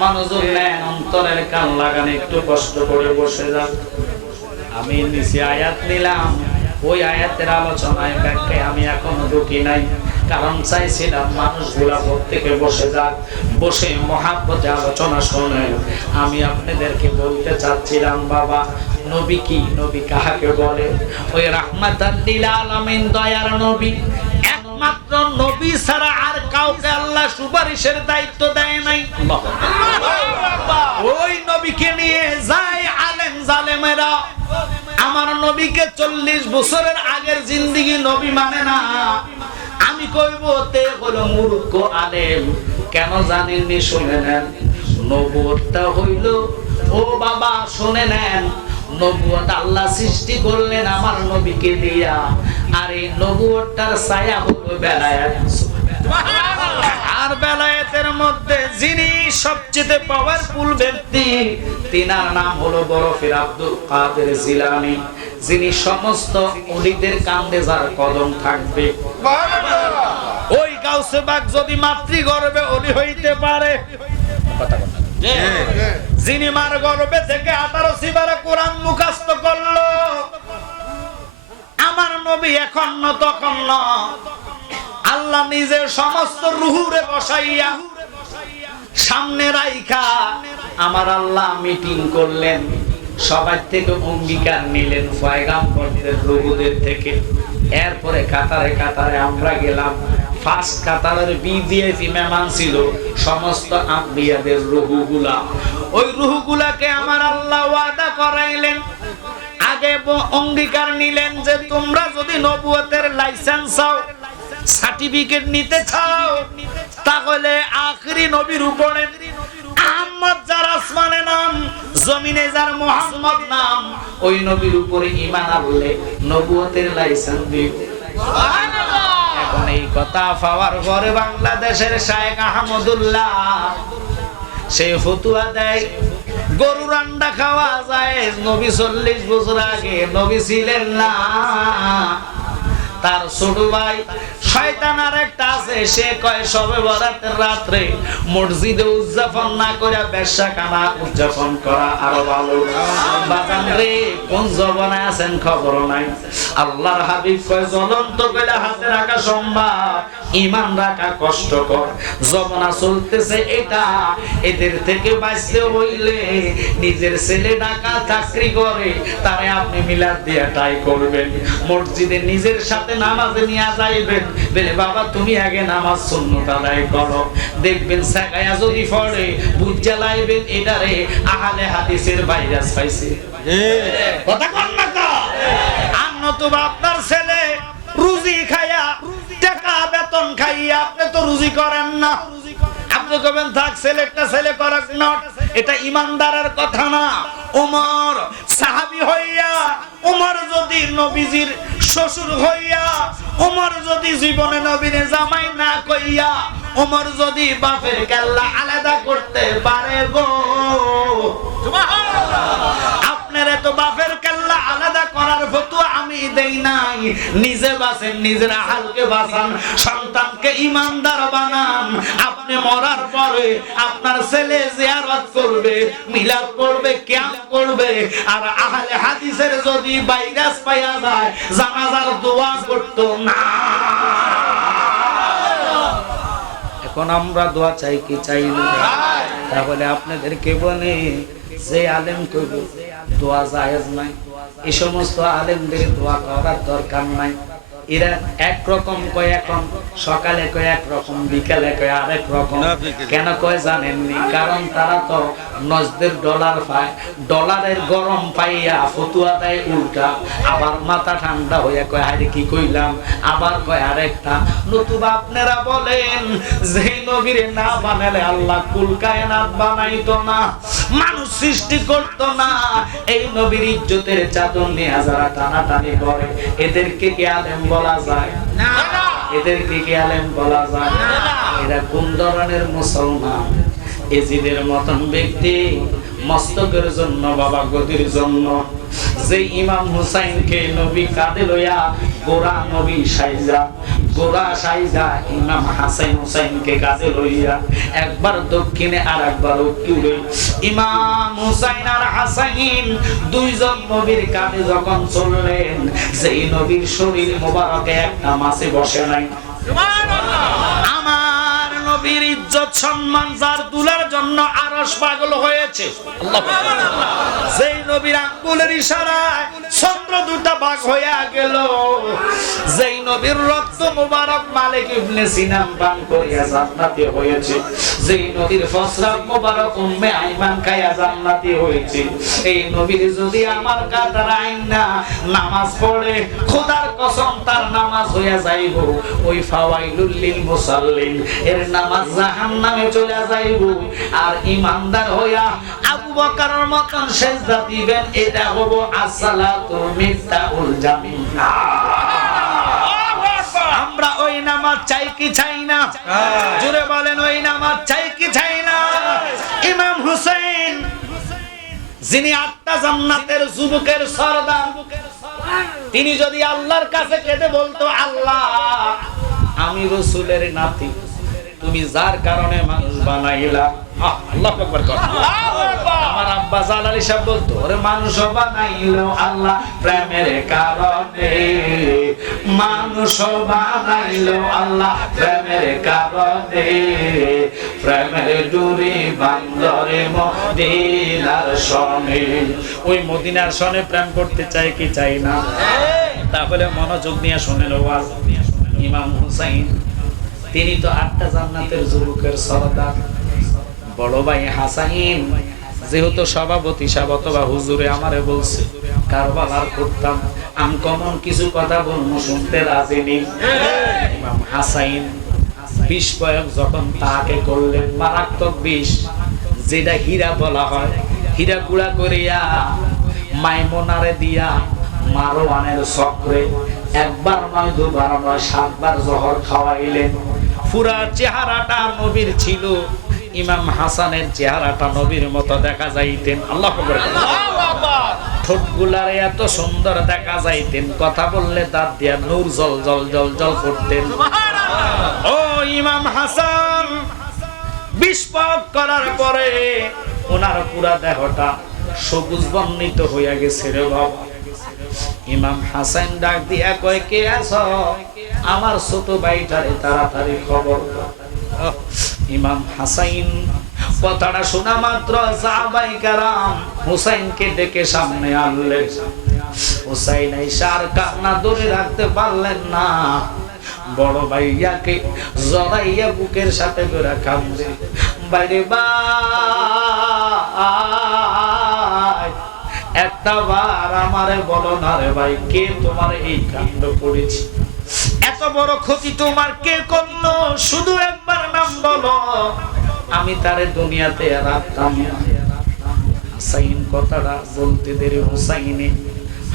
মনোযোগ নেন, অন্তরের কান লাগান, একটু কষ্ট করে বসে যান। আমি নিচে আয়াত নিলাম, ওই আয়াতের আলোচনায় ব্যাখ্যায় আমি এখনো ঢুকি নাই, কারণ চাইছিলাম মানুষগুলা প্রত্যেকে বসে যাক, বসে মহাব্বতে আলোচনা শোনেন। আমি আপনাদেরকে বলতে চাচ্ছিলাম, বাবা নবী কি, নবী কাহাকে বলে? ওই রাহমাতাল লিল আলামিন, দয়ার নবী। একমাত্র নবী ছাড়া আর কাউকে আল্লাহ সুপারিশের দায়িত্ব দেয় নাই। ওই নবীকে নিয়ে যায় আলেম জালেমেরা। আমার নবীকে 40 বছরের আগের জিন্দেগি নবী মানে না, আমি কইব তে হলো মূর্খ আলেম। কেন জানেননি? শুনে নেন। নবুয়তটা হইল, ও বাবা শুনে নেন, নবুয়ত আল্লাহ সৃষ্টি করলেন আমার নবীকে দিয়া। আর এই নবুয়তটার ছায়া হলো বেলায়েত। আর বেলায়েতের মধ্যে যিনি সবচেয়ে পাওয়ারফুল ব্যক্তি, তিনার নাম হলো বরফের আব্দুল কাদের জিলানী, যিনি সমস্ত ওলিদের কান্দে যার কদম থাকবে। ওই গাউসে বাগ যদি মাতৃগর্ভে ওলি হইতে পারে, যিনি মার গর্ভে থেকে 18 সিবারা কোরআন মুখস্থ করলো, আমার নবী এখন ন তখন ন, আল্লাহ নিজের সমস্ত রুহুরে বসাইয়া সামনে রাইখা আমার আল্লাহ মিটিং করলেন, সবার থেকে অঙ্গীকার নিলেন পয়গাম্বরদের রুহুদের থেকে। এরপরে কাতারে কাতারে আমরা গেলাম। ফার্স্ট কাতারের ভিভিআইপি মেহমান ছিল সমস্ত আম্বিয়াদের রুহুগুলা। ওই রুহুগুলাকে আমার আল্লাহ ওয়াদা করাইলেন, আগে অঙ্গীকার নিলেন যে তোমরা যদি নবুয়তের লাইসেন্স চাও, সার্টিফিকেট নিতে চাও, তাহলে আখরি নবীর উপরে আহমদ যার আসমানে নাম, জমিনে যার মুহাম্মদ নাম, ওই নবীর উপরে ঈমান আনলে নবুয়তের লাইসেন্স দিবে। সুবহানাল্লাহ। এখন এই কথা পাওয়ার পরে বাংলাদেশের শায়েখ আহমদুল্লাহ সে ফতুয়া দেয় গরুর আন্ডা খাওয়া যায়। নবী 40 বছর আগে নবী ছিলেন না। তার ছোট ভাই শয়তান আরেকটা আছে, সে কয় শবে বরাতের রাত্রে মসজিদে উদযাপন না করে বেশ্যাখানা উদযাপন করা আরো ভালো। বাজান রে, কোন জবানে আছেন খবর নাই। আল্লাহর হাবিব কয় জ্বলন্ত কইলা হাতে রাখা সম্ভব, ঈমান রাখা কষ্টকর। জমানা চলতেছে এটা, এদের থেকে বাঁচতে হইলে নিজের ছেলে ঢাকা চাকরি করে, তারে আপনি মিলাদ দিয়া ট্রাই করবেন। মসজিদে নিজের সাথে নামাজে নিয়ে যাইবেন, বলে বাবা তুমি আগে নামাজ সুন্নত আদায় করো, দেখবেন সাকায়া যদি পড়ে বুঝা লাইবেন এটারে আহলে হাদিসের ভাইরাস পাইছে। কথা কোন না কা? আর নতুবা আপনার ছেলে রুজি খায়া, টাকা বেতন খাইয়া আপনি তো রুজি করেন না, আপনি কবেন থাক ছেলেটা ছেলে করাক নট, এটা ইমানদারের কথা না। ওমর সাহাবী হইয়া, ওমর যদি নবীজির শ্বশুর হইয়া, ওমর যদি জীবনে নবীরে জামাই না কইয়া, ওমর যদি বাপের কেল্লা আলাদা করতে পারে গো, সুবহানাল্লাহ। আপনারা তো বাপের কেল্লা আলাদা করার ফতোয়া আমি দেই নাই। নিজে বাঁচেন, নিজের আহালকে বাঁচান, সন্তানকে ঈমানদার বানান। আপনি মরার পরে আপনার ছেলে জিয়ারত করবে, মিলাদ করবে, কিয়াম করবে। আর আহলে হাদিসের যদি ভাইরাস পাইয়া যায়, জানাজার দোয়া করতো না। এখন আমরা দোয়া চাই কি চাই না? তাহলে আপনাদেরকে বলে যে আলেম কইব দোয়া জায়েজ নাই, এই সমস্ত আলেমদের দোয়া করার দরকার নাই। এরা একরকম কয়, এখন সকালে কয় একরকম, বিকালে কয় আরেক রকম। কেন কয় জানেননি? কারণ তারা তো নজদের ডলার পায়, ডলারের গরম পাইয়া ফতুয়া দেয় উল্টা, আবার মাথা ঠান্ডা হইয়া কয় আরে কি কইলাম, আবার কয় আরেকটা। নতুবা আপনারা বলেন যে নবীরে না বানালে আল্লাহ কুল কায়নাত বানাইতো না, মানুষ সৃষ্টি করতো না। এই নবীর ইজ্জতের চাদর নিয়ে যারা টানাটানি করে, এদেরকে কি আলেম বলা যায়? না। এদেরকে কি আলেম বলা যায়? না। এরা কোন ধরনের মুসলমান? এজিদের মতন ব্যক্তি মস্তকের জন্য, বাবা গদির জন্য, যে ইমাম হুসাইনকে নবী কাঁধে লইয়া গোরা নবী সাইজা, গোরা সাইজা ইমাম হাসান হুসাইনকে কাঁধে লইয়া একবার দক্ষিণে আর একবার উত্তরে, ইমাম হুসাইন আর হাসান দুইজন নবীর কাঁধে যখন চললেন, যেই নবীর শরীর মোবারকে একটা মাছে বসে নাই। সুবহানাল্লাহ। আমার নবীর ইজ্জত সম্মান যার তুলার জন্য আরো মানুষ পাগল হয়েছে। যেই নবীর আঙ্গুলের ইশারায় চন্দ্র দুটা ভাগ হয়ে গেল, যেই নবীর রক্ত মুবারক মালিক ইবনে সিনান পান করিয়া জান্নাতি হয়েছে, যেই নবীর ফসরাত মুবারক উম্মে আইমান খায়া জান্নাতি হয়েছে, এই নবীর যদি আমার কাতার আইন না নামাজ পড়ে, খোদার কসম তার নামাজ হইয়া যাইব ওই ফাওয়াইলুল লিল মুসাল্লিন, এর নামাজ জাহান্নামে চলে যাইব। আর ইমানদার হইয়া আবু বকরের মতন সিজদা দিবেন, এটা হবো আসসালাতু মিফতাহুল জান্নাহ। আমরা ওই নামাজ চাই কি চাই না? জোরে বলেন, ওই নামাজ চাই কি চাই না? ইমাম হুসাইন যিনি 8টা জান্নাতের যুবকের সরদার, তিনি যদি আল্লাহর কাছে কেঁদে বলতো, আল্লাহ আমি রাসূলের নাতি, তুমি যার কারণে মানুষ বানাইলা, আল্লাহু আকবার কর। আমার আব্বা জালালি সাহেব বলতো, ওরে মানুষ বানাইলো আল্লাহ প্রেমের কারণে, মানুষ বানাইলো আল্লাহ প্রেমের কারণে, প্রেমের ডুরি বান্দরে মদিনার সনে। ওই মদিনার সনে প্রেম করতে চাই কি চাই না? তাহলে মনোযোগ নিয়ে শুনেন ওয়াজ। ইমাম হুসাইন তিনি তো 8টা জান্নাতের যুবকের সরদার। বড় ভাই হাসাইন যেহেতু সভাপতি সাহেব অথবা হুজুরে আমারে বলছে কারবালার করতাম, আমি কমন কিছু কথা বলবো, শুনতে রাজি নেই। ইমাম হাসাইন বিষ প্রয়োগ যখন তাকে করলেন, মারাত্মক বিষ, যেটা হীরা বলা হয়, হীরা গুঁড়া করিয়া মাইমুনারে দিয়া মারওয়ানের চক্রে একবার নয়, দুবার নয়, 7 বার জহর খাওয়াইলেন। পুরা চেহারাটা নবীর ছিল, ইমাম হাসানের চেহারাটা নবীর মতো দেখা যাইতেন। আল্লাহু আকবার। ঠোঁটগুলারে এত সুন্দর দেখা যাইতেন, কথা বললে দাঁত দিয়া নূর জল জল জল জল করতেন। ও ইমাম হাসান বিষ প্রয়োগ করার পরে ওনার পুরা দেহটা সবুজ বর্ণিত হইয়া গেছে রে বাবা। ইমাম হাসান ডাক দিয়া কয়, কে আছো? আমার ছোট ভাইটারে তাড়াতাড়ি খবর দাও। ইমাম হাসাইন কথাটা শোনা মাত্র সাহাবায়ে কেরাম হুসাইনকে ডেকে সামনে আনলেন। হুসাইন ইশার কান্না ধরে রাখতে পারলেন না, বড় ভাইয়াকে জড়াইয়া বুকের সাথে করে কাঁদে, বাইরে ভাই একটা বার আমারে বলো না রে ভাই, কে তোমার এই কাণ্ড করেছে? এত বড় ক্ষতি তোমার কে করলো? শুধু একবার নাম বলো, আমি তারে দুনিয়াতে রাখতাম না। হাসাইন কথাটা বলতে দেরি হুসাইনে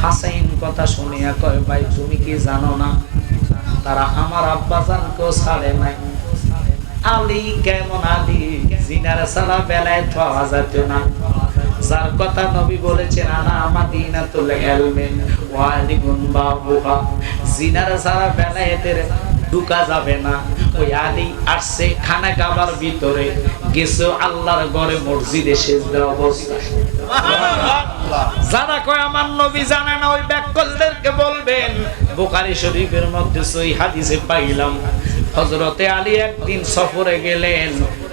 হাসাইন কথা শুনিয়া কয়, ভাই তুমি কি জানো না তারা আমার আব্বাজানকেও ছাড়ে নাই? আলী কেমন আলী, জিনার সারা বেলায় পাওয়া যেত না, যার কথা নবী বলেছেন আনা মাদিনাতুল ইলমি ওয়া আলিকুন বাবুহা, জিনার সারা বেলায় এদের ঢুকা যাবে না। ওই আলী আসছে খানা কাবার ভিতরে, গেছে আল্লাহর ঘরে মসজিদে সেজদা অবস্থায়। যারা কয় আমার নবী জানে না, ওই ব্যাককলদেরকে বলবেন বুখারী শরীফের মধ্যে সহিহ হাদিসে পাইলাম, হযরতে আলী একদিন সফরে গেলেন,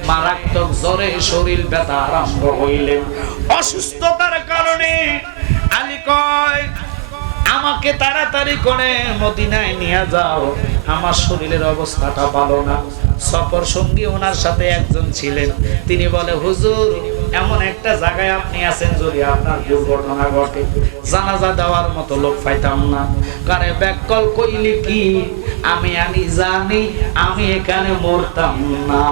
মারাত্মক জ্বরে শরীর ব্যথা আরম্ভ হইলেন। অসুস্থতার কারণে আলী কয়, আমাকে তাড়াতাড়ি করে মদিনায় নিয়ে যাও, আমার শরীরের অবস্থাটা ভালো না। সফর সঙ্গী ওনার সাথে একজন ছিলেন, তিনি বলে, হুজুর এমন একটা জায়গায় আপনি আছেন, যদি আপনার দুর্ঘটনা ঘটে জানাজা দেওয়ার মতো লোক পাইতাম না। কারে ব্যাককল কইলি কি, আমি জানি আমি এখানে মরতাম না।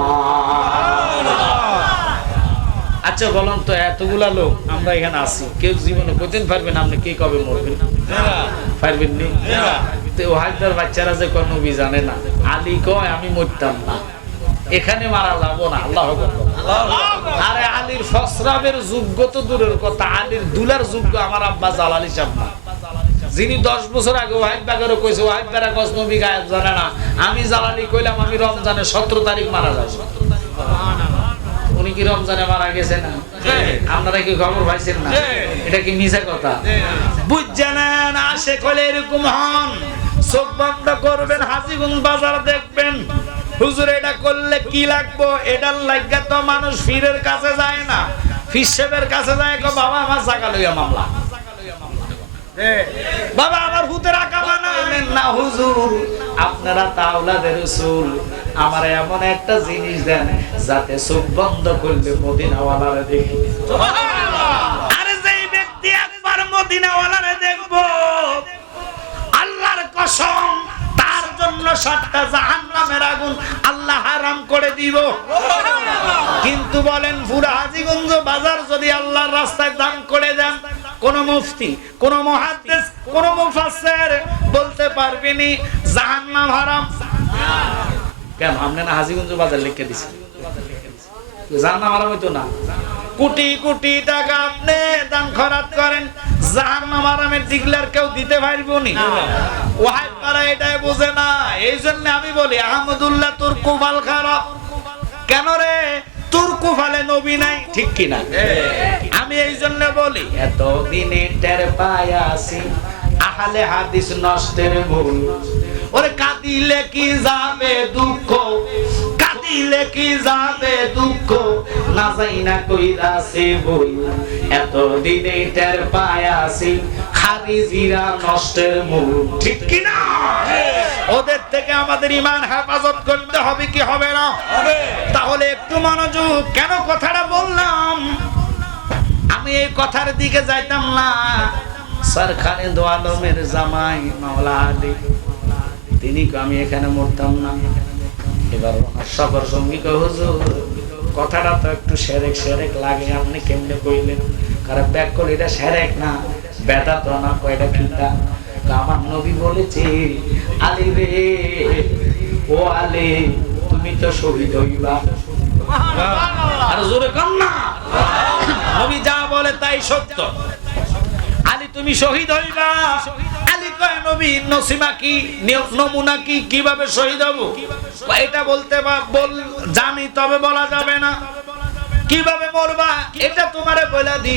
আচ্ছা বলুন তো, এতগুলা লোক আমরা এখানে আছি, কেউ জীবনে কতদিন পারবেন? আপনি কে কবে মরবেন? পারবেন নি? ওয়াহিদার বাচ্চারা যে কোন নবী জানে না, আলী কয় আমি মরতাম না, এখানে মারা যাবো না। আল্লাহু আকবার। আরে আলীর ফসরাবের যোগ্য তো দূরের কথা, আলীর দুলার যোগ্য আমার আব্বা জালালি সাহেব না, যিনি 10 বছর আগে ওয়াহিদ বাগেরও কইছে, ওয়াহিদ বাগের কস নবী গায়েব জানে না, আমি জালালি কইলাম আমি রমজানের 17 তারিখ মারা যাব। উনি কি রমজানে মারা গেছে না? আপনারা কি খবর পাইছেন না? এটা কি মিছা কথা? বুঝছেন? আসে কইলে এরকম হন, চোখ বন্ধ করবেন, হাজীগঞ্জ বাজার দেখবেন, হুজুর এটা করলে কি লাগবো, এটার লাগা তো মানুষ পীরের কাছে যায় না, পীর সাহেবের কাছে যায়, কো বাবা আমার জায়গা লইয়া মামলা, বাবা আমার ভূতের আঁকা বানাইলেন না হুজুর, আপনারা তাওলাদের রাসূল, আমার এমন একটা জিনিস দেন যাতে চোখ বন্ধ করলে মদিনাওয়ালারে দেখি। আরে যেই ব্যক্তি একবার মদিনাওয়ালারে দেখবো, আল্লাহর কসম তার জন্য ৭টা জাহান্নামের আগুন আল্লাহ হারাম করে দিব। কিন্তু বলেন পুরা হাজীগঞ্জ বাজার যদি আল্লাহর রাস্তায় দান করে দেন, কোন মুফতি, কোন মুহাদ্দিস, কোন মুফাসসির বলতে পারবেনি জাহান্নাম হারাম? কেন আপনি না হাজীগঞ্জ বাজার লিখে দিছেন, জাহান্নাম হারাম হইতো না? কোটি কোটি টাকা আপনি দান খরচ করেন, জাহান্নাম হারামের ডিক্লেয়ার কেউ দিতে পারবো নি? ওয়াহাব পারা এটাই বোঝে না। এই জন্য আমি বলি আহমদুল্লাহ তোর কোফাল খারাপ কেন রে, তোর কোফালে নবী নাই, ঠিক কি না? আমি এই জন্য বলি এত দিনে টের পায়াছি আহলে হাদিস নষ্টের মূল। ওরে কাঁদিলে কি যাবে দুঃখ, কাঁদিলে কি যাবে দুঃখ, না যাই না কইরাছে বই, এত দিনে টের পায়াছি খারিজিরা নষ্টের মূল, ঠিক কি না? ওদের থেকে আমাদের ঈমান হেফাজত করতে হবে কি হবে না? তাহলে একটু মনোযোগ। কেন কথাটা বললাম, আমি এই কথার দিকে যাইতাম না। সরকারে দো আলমের জামাই মাওলা আলী, তিনি আমি এখানে মরতাম না। এবার সফর সঙ্গী কয় হুজুর কথাটা তো একটু সেরেক সেরেক লাগে, আপনি কেমনে কইলেন? কারণ ব্যাক করলে এটা সেরেক না, বেটা তো না, কয়টা কিতা আমার নবী বলেছে আলী রে, ও আলী তুমি তো শহীদ হইবা। আর জোরে কর না, নবী যা বলে তাই সত্য। আলী তুমি শহীদ হইবা। আলী কয় নবী নসিমা কি, নমুনা কি, কিভাবে শহীদ হব এটা বলতে বল জানি, তবে বলা যাবে না। কিভাবে মরবা এটা তোমারে বলে দি।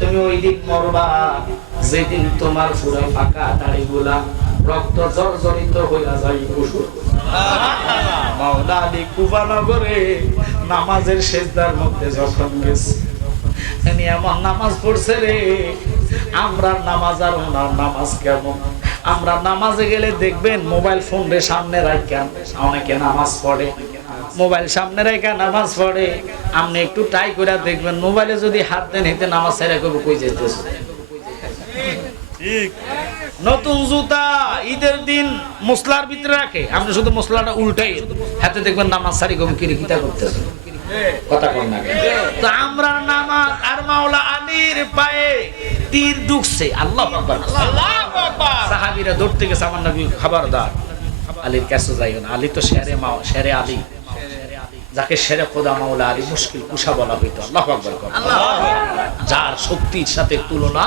তুমি ওই দিন মরবা যেদিন তোমার পুরো ফাঁকা দাড়িগুলা রক্ত জর্জরিত হইয়া যায় কুসুর। মাওলা আলী কুফা নগরে নামাজের সেজদার মধ্যে যখন গেছে, তিনি এমন নামাজ পড়ছে রে, আমরা নামাজ আর ওনার নামাজ কেমন। আমরা নামাজে গেলে দেখবেন মোবাইল ফোন রে সামনে রাখেন, অনেকে নামাজ পড়ে মোবাইল সামনে রেখে নামাজ পড়ে। আপনি একটু ট্রাই করে দেখবেন, মোবাইলে যদি হাত দেন হেতে নামাজ ছেড়ে কবে কই যেতেছে। নতুন জুতা ঈদের দিন মসলার ভিতরে রাখে, আপনি শুধু মসলাটা উল্টাই হাতে দেখবেন নামাজ সারি কবে কিরে কিতা করতেছে, কথা কম না। তো আমরা নামাজ আর মাওলা আলীর পায়ে তীর ঢুকছে, আল্লাহু আকবার আল্লাহু আকবার। সাহাবীরা দৌড়তে গেছে, আমার নবী খবরদার আলীর কাছে যাইও না, আলী তো শেরে আলী, যাকে শেরে খোদা মাওলা আলী মুশকিল কুশা বলা হইতো। আল্লাহু আকবার, যার শক্তির সাথে তুলনা।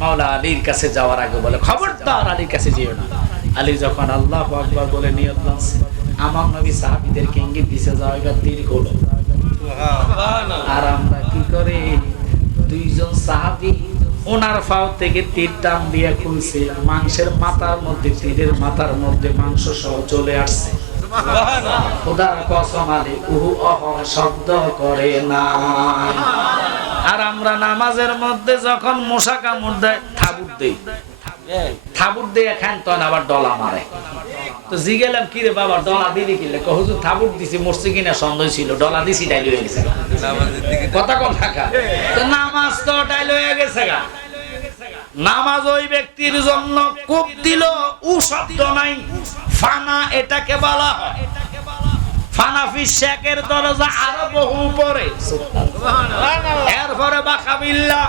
মাওলা আলীর কাছে যাওয়ার আগে বলে খবরদার আলীর কাছে যেও না। আলী যখন আল্লাহু আকবার বলে নিয়ত করছে, আমার নবী সাহাবীদেরকে ইঙ্গিত দিছে যাও এবার তীর খোলো। আর আমরা কি করে, দুইজন সাহাবী ওনার পাও থেকে তীর টান দিয়ে খুলছে, মাংসের মাথার মধ্যে, তীরের মাথার মধ্যে মাংস সহ চলে আসছে। খোদার কসম আলী উহু অহ শব্দ করে না। আর আমরা নামাজের মধ্যে যখন মশা কামড় দেয় থাবুর দেই, থাবুর দিয়ে খান তখন আবার ডলা মারে। তো জিগেলাম কি রে বাবা ডলা দিলি কিলে, হুজুর থাবুর দিছি মরছি কিনা সন্দেহ ছিল, ডলা দিছি ডাইল হয়ে গেছে। কথা কম থাকা তো নামাজ তো ডাইল হয়ে গেছে গা। নামাজ ওই ব্যক্তির জন্য কূপ দিল উ শব্দ নাই, ফানা এটাকে বলা হয়। ফানাফি শেখের দরজা আরো বহু উপরে, এরপরে বাকাবিল্লাহ,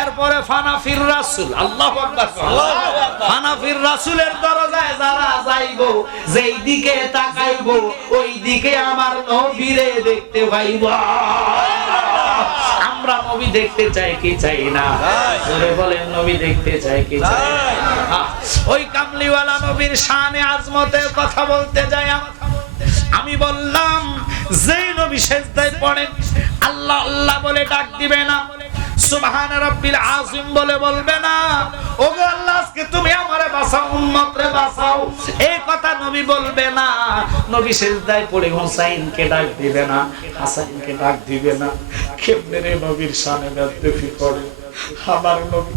এরপরে ফানাফির রাসূল। আল্লাহু আকবার। ফানাফির রাসূলের দরজায় যারা যাইবো, যেই দিকে তাকাইবো ওই দিকে আমার নবীরে দেখতে পাইবো। আমরা নবী দেখতে চাই কি চাই না? জোরে বলেন নবী দেখতে চাই কি চাই না? ওই কামলিওয়ালা নবীর শানে আজমতের কথা বলতে যাই আমি বললাম, যে নবী সেজদায় পড়েন আল্লাহ আল্লাহ বলে ডাক দিবে না, সুবহান রাব্বিল আযীম বলে বলবে না, ওগো আল্লাহ আজকে তুমি আমারে বাঁচাও, উম্মতরে বাঁচাও, এই কথা নবী বলবে না। নবী সিজদায় পড়ে হুসাইনকে ডাক দিবে না, হাসানকে ডাক দিবে না। কেমনে রে নবীর শানে বেদবি করে। আমার নবী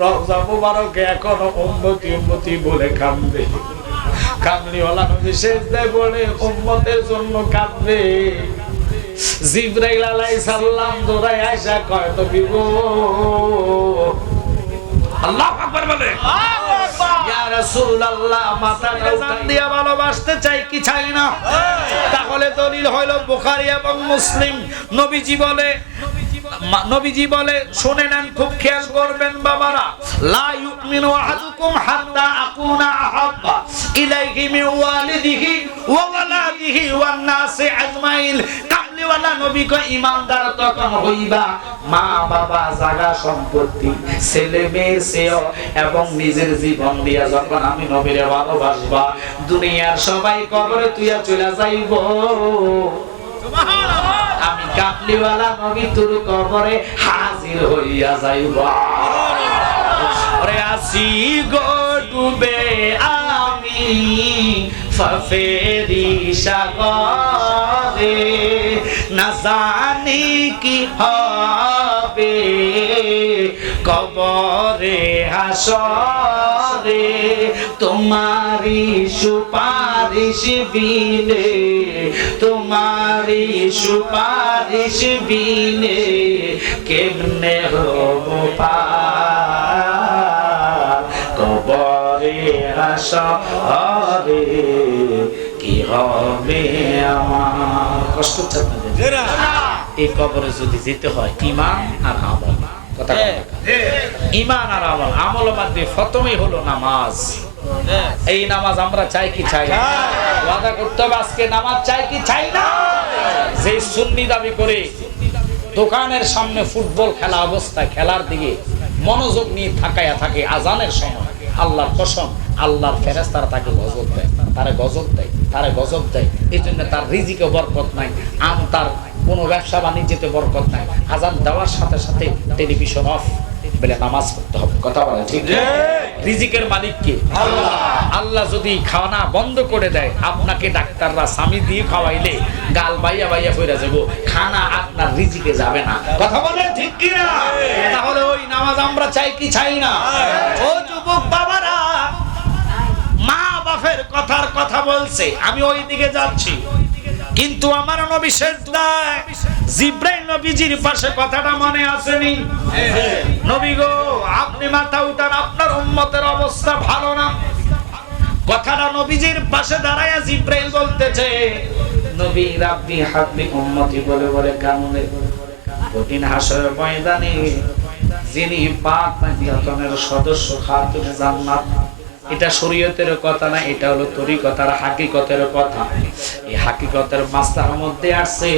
রওজা মুবারকে এখনো উম্মতি উম্মতি বলে কাঁদবে। কামলিওয়ালা নবী সিজদায় পড়ে উম্মতের জন্য কাঁদবে। জিবরাইল আলাইহিস সালাম দৌড়ায় আয়েশা কয়, নবী গো, আল্লাহু আকবার বলে, আল্লাহু আকবার, ইয়া রাসূলুল্লাহ, মাথাটা জান দিয়া ভালোবাসতে চাই কি চাই না? তাহলে দলিল হলো বুখারী এবং মুসলিম। নবীজি বলে শুনে নেন, খুব খেয়াল করবেন বাবারা, লা ইউমিনু আহাদুকুম হাত্তা আকুনা আহাব্বা ইলাইহি মিন ওয়ালিদিহি ওয়া ওয়ালাদিহি ওয়ান নাসি আজমাইন। কামলিওয়ালা নবী কয়, ঈমানদার তখন হইবা মা বাবা, জায়গা সম্পত্তি, ছেলে মেয়ে সেও এবং নিজের জীবন দিয়া যখন আমি নবীরে ভালোবাসবা, দুনিয়ার সবাই কবরে তুইয়া চলে যাইব, আমি কামলিওয়ালা নবী তোর কবরে হাজির হইয়া যাইব। ওরে আসি গো ডুবে আমি ফাফেরি সাগরে, না জানি কি হবে কবরে হাসরে, তোমারি সুপারিশ বিনে, তোমারি সুপারিশ বিনে কেমনে হব পার কবরে হাসরে, কি হবে আমার। কষ্ট হচ্ছে আপনাদের? এই কবরে যদি যেতে হয় ঈমান আর আমল, কথা ঈমান আর আমল, আমল মধ্যে প্রথমেই হলো নামাজ। এই নামাজ আমরা চাই কি চাই না? ওয়াদা করতে হবে আজকে নামাজ চাই কি চাই না? যে সুন্নি দাবি করে দোকানের সামনে ফুটবল খেলা অবস্থায় খেলার দিকে মনোযোগ নিয়ে থাকায়া থাকে আজানের সময়, আল্লাহর কসম, আল্লাহর ফেরেশতারা তাকে গজব দেয়, তারে গজব দেয়, তারে গজব দেয়। এই জন্য তার রিজিকে বরকত নাই, তার কোনো ব্যবসা বাণিজ্যতে বরকত নাই। আজান দেওয়ার সাথে সাথে টেলিভিশন অফ, বলে নামাজ পড়তে হবে। কথা বলে ঠিক? রিজিকের মালিক কে? আল্লাহ। আল্লাহ যদি খাওয়া বন্ধ করে দেয়, আপনাকে ডাক্তাররা স্বামী দিয়ে খাওয়াইলে গাল বাইয়া বাইয়া ফিরে যাব, খানা আপনার রিজিকে যাবে না। কথা বলে ঠিক কি না? তাহলে ওই নামাজ আমরা চাই কি চাই না? ও যুবক বাবারা, মা বাপের কথার কথা বলছে, আমি ওই দিকে যাচ্ছি, কিন্তু আমার নবী সিজদায় জিবরাইল নবীজির পাশে কথাটা মনে আসেনি? নবী গো, আপনি মাথা উঠান, আপনার উম্মতের অবস্থা ভালো না। কথাটা নবীজির পাশে দাঁড়ায়া জিবরাইল বলতেছে, নবী রাব্বি হাবলি উম্মতি বলে বলে কান্দে। কঠিন হাসরের ময়দানে যিনি পাক মাদিয়াতনের সদস্য খাতুনে জান্নাত, এটা শরীয়তের কথা না, এটা হলো তরিকতার হাকিকতের কথা। এই হাকিকতের মাসলার মধ্যে আছে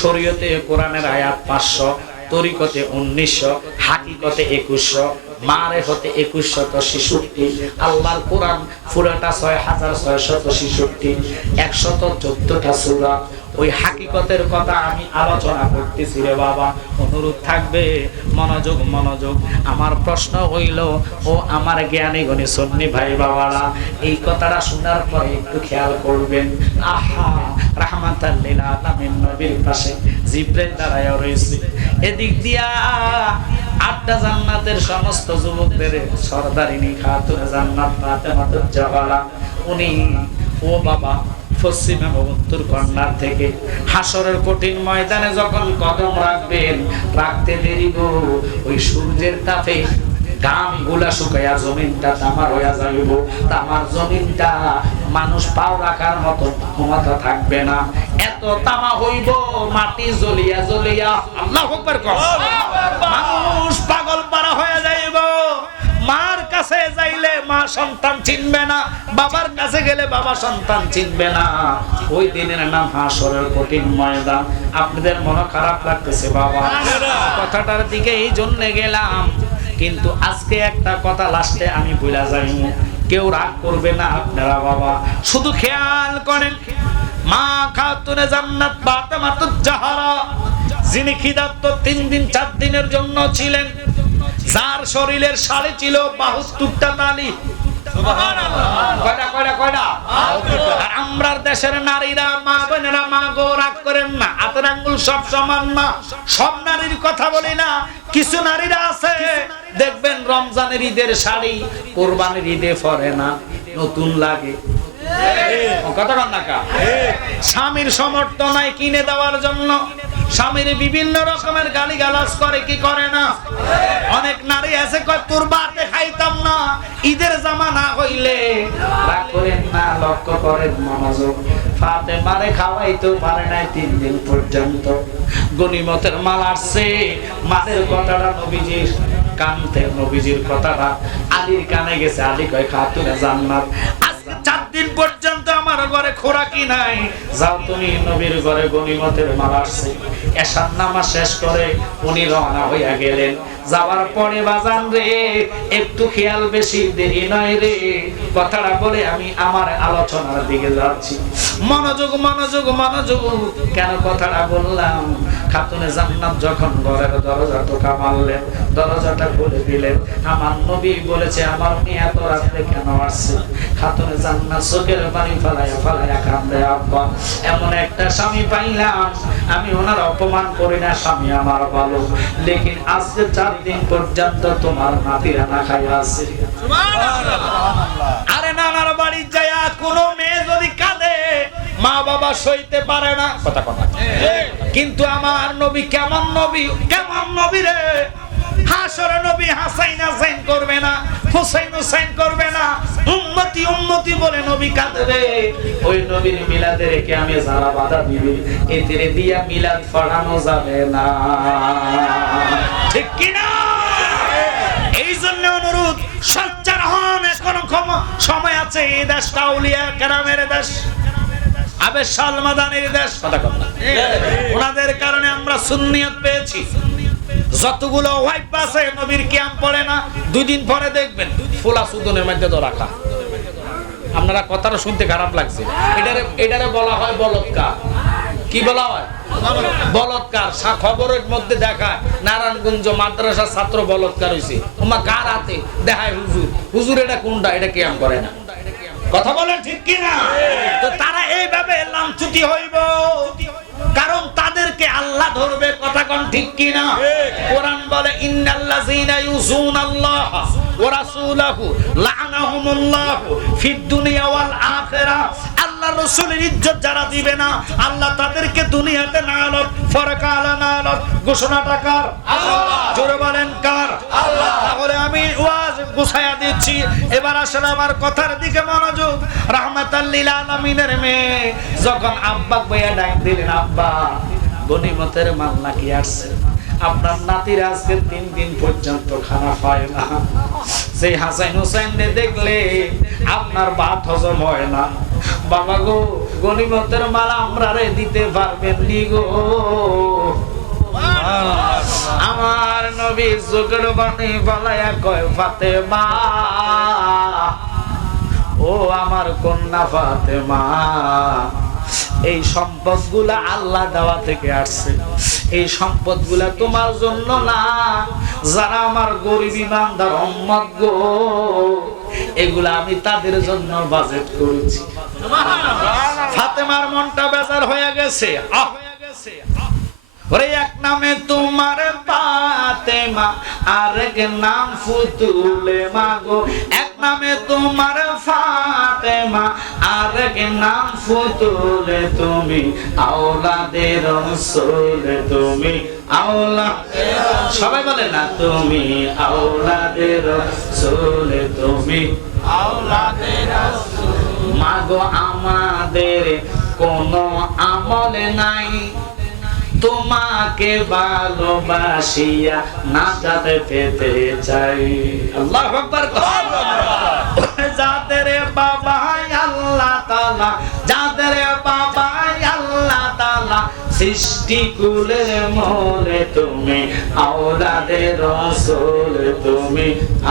শরীয়তে কোরআনের আয়াত 500, তরিকতে 1900, হাকিকতে 2100, মারে হতে 2166, আল্লাহর কোরআন পুরোটা 6666, 114টা সূরা। ওই হাকিকতের কথা আমি আলোচনা করতেছি রে বাবা, অনুরোধ থাকবে মনোযোগ মনোযোগ। আমার প্রশ্ন হইল, ও আমার জ্ঞানী গণী সুন্নি ভাই বাবারা, এই কথাটা শোনার পরে একটু খেয়াল করবেন। আহা, রাহমাতাল লিল আলামিন নবীর পাশে জিবরাইল দাঁড়ায় রয়েছে। এদিক দিয়া 8টা জান্নাতের সমস্ত যুবকদের সরদারিনী খাতুনে জান্নাত ফাতেমাতুজ জাহরা, উনি ও বাবা পশ্চিম এবং উত্তর কর্নার থেকে হাসরের কঠিন ময়দানে যখন কদম রাখবেন, রাখতে দেরি গো, ওই সূর্যের তাপে ঘাম গুলা শুকাইয়া জমিনটা তামার হইয়া যাইব। তামার জমিনটা মানুষ পাও রাখার মতো ক্ষমতা থাকবে না, এত তামা হইব, মাটি জ্বলিয়া জ্বলিয়া আল্লাহু আকবার কর, মানুষ পাগল পারা হয়ে যাইব। মার কাছে যাইলে মা সন্তান চিনবে না, বাবার কাছে গেলে বাবা সন্তান চিনবে না। ওই দিনের নাম হাসরের কঠিন ময়দান। আপনাদের মন খারাপ লাগতেছে বাবা, কথাটার দিকে এই জন্য গেলাম, কিন্তু আজকে একটা কথা লাস্টে আমি বলে যাই, কেউ রাগ করবে না আপনারা বাবা, শুধু খেয়াল করেন। মা খাতুনে জান্নাত ফাতেমাতুজ জাহরা যিনি ক্ষিধার্ত 3 দিন 4 দিনের জন্য ছিলেন, যার শরীরের শাড়ি ছিল 72টা নালী। কয়টা? আর আমরার দেশের নারীরা, মা বোনেরা, মা গো রাগ করেন না, হাতের আঙ্গুল সব সমান না, সব নারীর কথা বলি না। কিছু নারীরা আছে দেখবেন রমজানের ঈদের শাড়ি কোরবানির ঈদে পরে না, নতুন লাগে। কথা কন না কা? স্বামীর সামর্থ্য নাই কিনে দেওয়ার জন্য, স্বামীর বিভিন্ন রকমের গালিগালাজ করে, কি করে না? অনেক নারী আছে কয় তোর বাতে খাইতাম না, ঈদের জামা না হইলে। রাগ করেন না, লক্ষ্য করেন, মনোযোগ। ফাতেমারে খাওয়াইতে পারে নাই 3 দিন পর্যন্ত। গনিমতের মাল আসছে, মালের কথাটা নবীজির কানতে, নবীজির কথাটা আলীর কানে গেছে। আলী কয় খাতুনে জান্নাত, আজকে 4 দিন পর্যন্ত আমার ঘরে খোরাকি নাই, যাও তুমি নবীর ঘরে, গনিমতের মাল আসছে। এশার নামাজ শেষ করে উনি রওনা হইয়া গেলেন। যাওয়ার পরে বাজান রে, একটু খেয়াল, বেশি দেরি নয় রে, কথাটা বলে আমি আমার আলোচনার দিকে যাচ্ছি। মনোযোগ মনোযোগ মনোযোগ। কেন কথাটা বললাম? খাতুনে জান্নাত যখন ঘরের দরজা টোকা মারলেন, দরজাটা খুলে দিলেন, আমার নবী বলেছে আমার মেয়ে এত রাতে কেন আসছে? খাতুনে জান্নাত চোখের পানি ফেলাইয়া কান্দে, আব্বা এমন একটা স্বামী পাইলাম, আমি ওনার অপমান করি না, স্বামী আমার ভালো, লেকিন আজকে 4 দিন পর্যন্ত তোমার নাতিরা না খাইয়া আছে। আরে নানার বাড়ি যায়া কোনো মেয়ে যদি কাঁদে, মা বাবা সইতে পারে না, কথা কথা। কিন্তু আমার নবী কেমন নবী, কেমন নবী রে! হাসরে নবী হাসাইন হাসাইন করবে না, হুসাইন হুসাইন করবে না, উম্মতি উম্মতি বলে নবী কাঁদবে। ওই নবীর মিলাদে রেখে আমি যারা বাধা দিবে, এতে দিয়া মিলাদ পড়ানো যাবে না, ঠিক কি না? এই জন্য অনুরোধ, সচ্চার হন, এখনো সময় আছে। এই দেশটা আউলিয়া কেরামের দেশ, আবে সালমাদানের দেশ, কথা কথা। ওনাদের কারণে আমরা সুন্নিয়ত পেয়েছি। যতগুলো ওয়াইফ আছে নবীর কিয়াম পড়ে না, 2 দিন পরে দেখবেন ফোলা সুদনের মধ্যে তো রাখা। আপনারা কথাটা শুনতে খারাপ লাগছে, এটারে বলা হয় বলৎকার। কি বলা হয়? বলৎকার। খবরের মধ্যে দেখায় নারায়ণগঞ্জ মাদ্রাসা ছাত্র বলৎকার হইছে, ওমা কার হাতে দেখায় হুজুর। হুজুর এটা কোনটা? এটা কিয়াম করে না, কথা বলেন ঠিক কি না? তো তারা এইভাবে লাঞ্ছিত হইব, কারণ তাদেরকে আল্লাহ ধরবে, কথা কোন ঠিক কি না? কোরআন বলে ইন্নাল্লাযীনা ইউযুনাল্লাহ ওয়া রাসূলাহু লাআনাহুমুল্লাহু ফিদ দুনিয়া ওয়াল আখিরাহ। আল্লাহ রাসূলের ইজ্জত যারা দিবে না, আল্লাহ তাদেরকে দুনিয়াতে নালত ফরকালা নালত। ঘোষণাটা কার? আল্লাহ। জোরে বলেন কার? আল্লাহ। তাহলে আমি ওয়াজ গুছায়া দিচ্ছি, এবার আসলে আমার কথার দিকে মনোযোগ। রাহমাতাল লিল আলামিনের মেয়ে যখন আব্বা বইয়া ডাক দিলেন, আব্বা গনিমতের মাল নাকি আসছে, আপনার নাতির আজকে 3 দিন পর্যন্ত খানা পায় না। সেই হাসান হুসাইন দেখলে আপনার ভাত হজম হয় না। বাবা গো, গনিমতের মাল আমরা রে দিতে পারবেন নি গো? আমার নবী চোখের পানি ফলাইয়া কয়, ফাতেমা ও আমার কন্যা ফাতেমা, এই সম্পদগুলা আল্লাহ দেওয়া থেকে আসছে, এই সম্পদগুলা তোমার জন্য না, যারা আমার গরিব ইমানদার উম্মত গো, এগুলা আমি তাদের জন্য বাজেট করেছি। ফাতেমার মনটা বেজার হয়ে গেছে। ওরে এক নামে তোমার ফাতেমা, আরেক নাম ফুতুলে মাগো। এক নামে তোমার ফাতেমা, আরেক নাম ফুতুলে, তুমি আওলাদে রাসূল, তুমি আওলাদে রাসূল। সবাই বলে না, তুমি আওলাদে রাসূল, তুমি আওলাদে রাসূল। মাগো আমাদের কোনো আমল নাই, তোমাকে ভালোবাসিয়া নাজাত পেতে চাই। আল্লাহু আকবার। যাদের বাবা আল্লাহ তাআলা, যাদের বাবা আল্লাহ তাআলা, সৃষ্টি কুলের মোলে, তুমি আওলাদে রাসূল, তুমি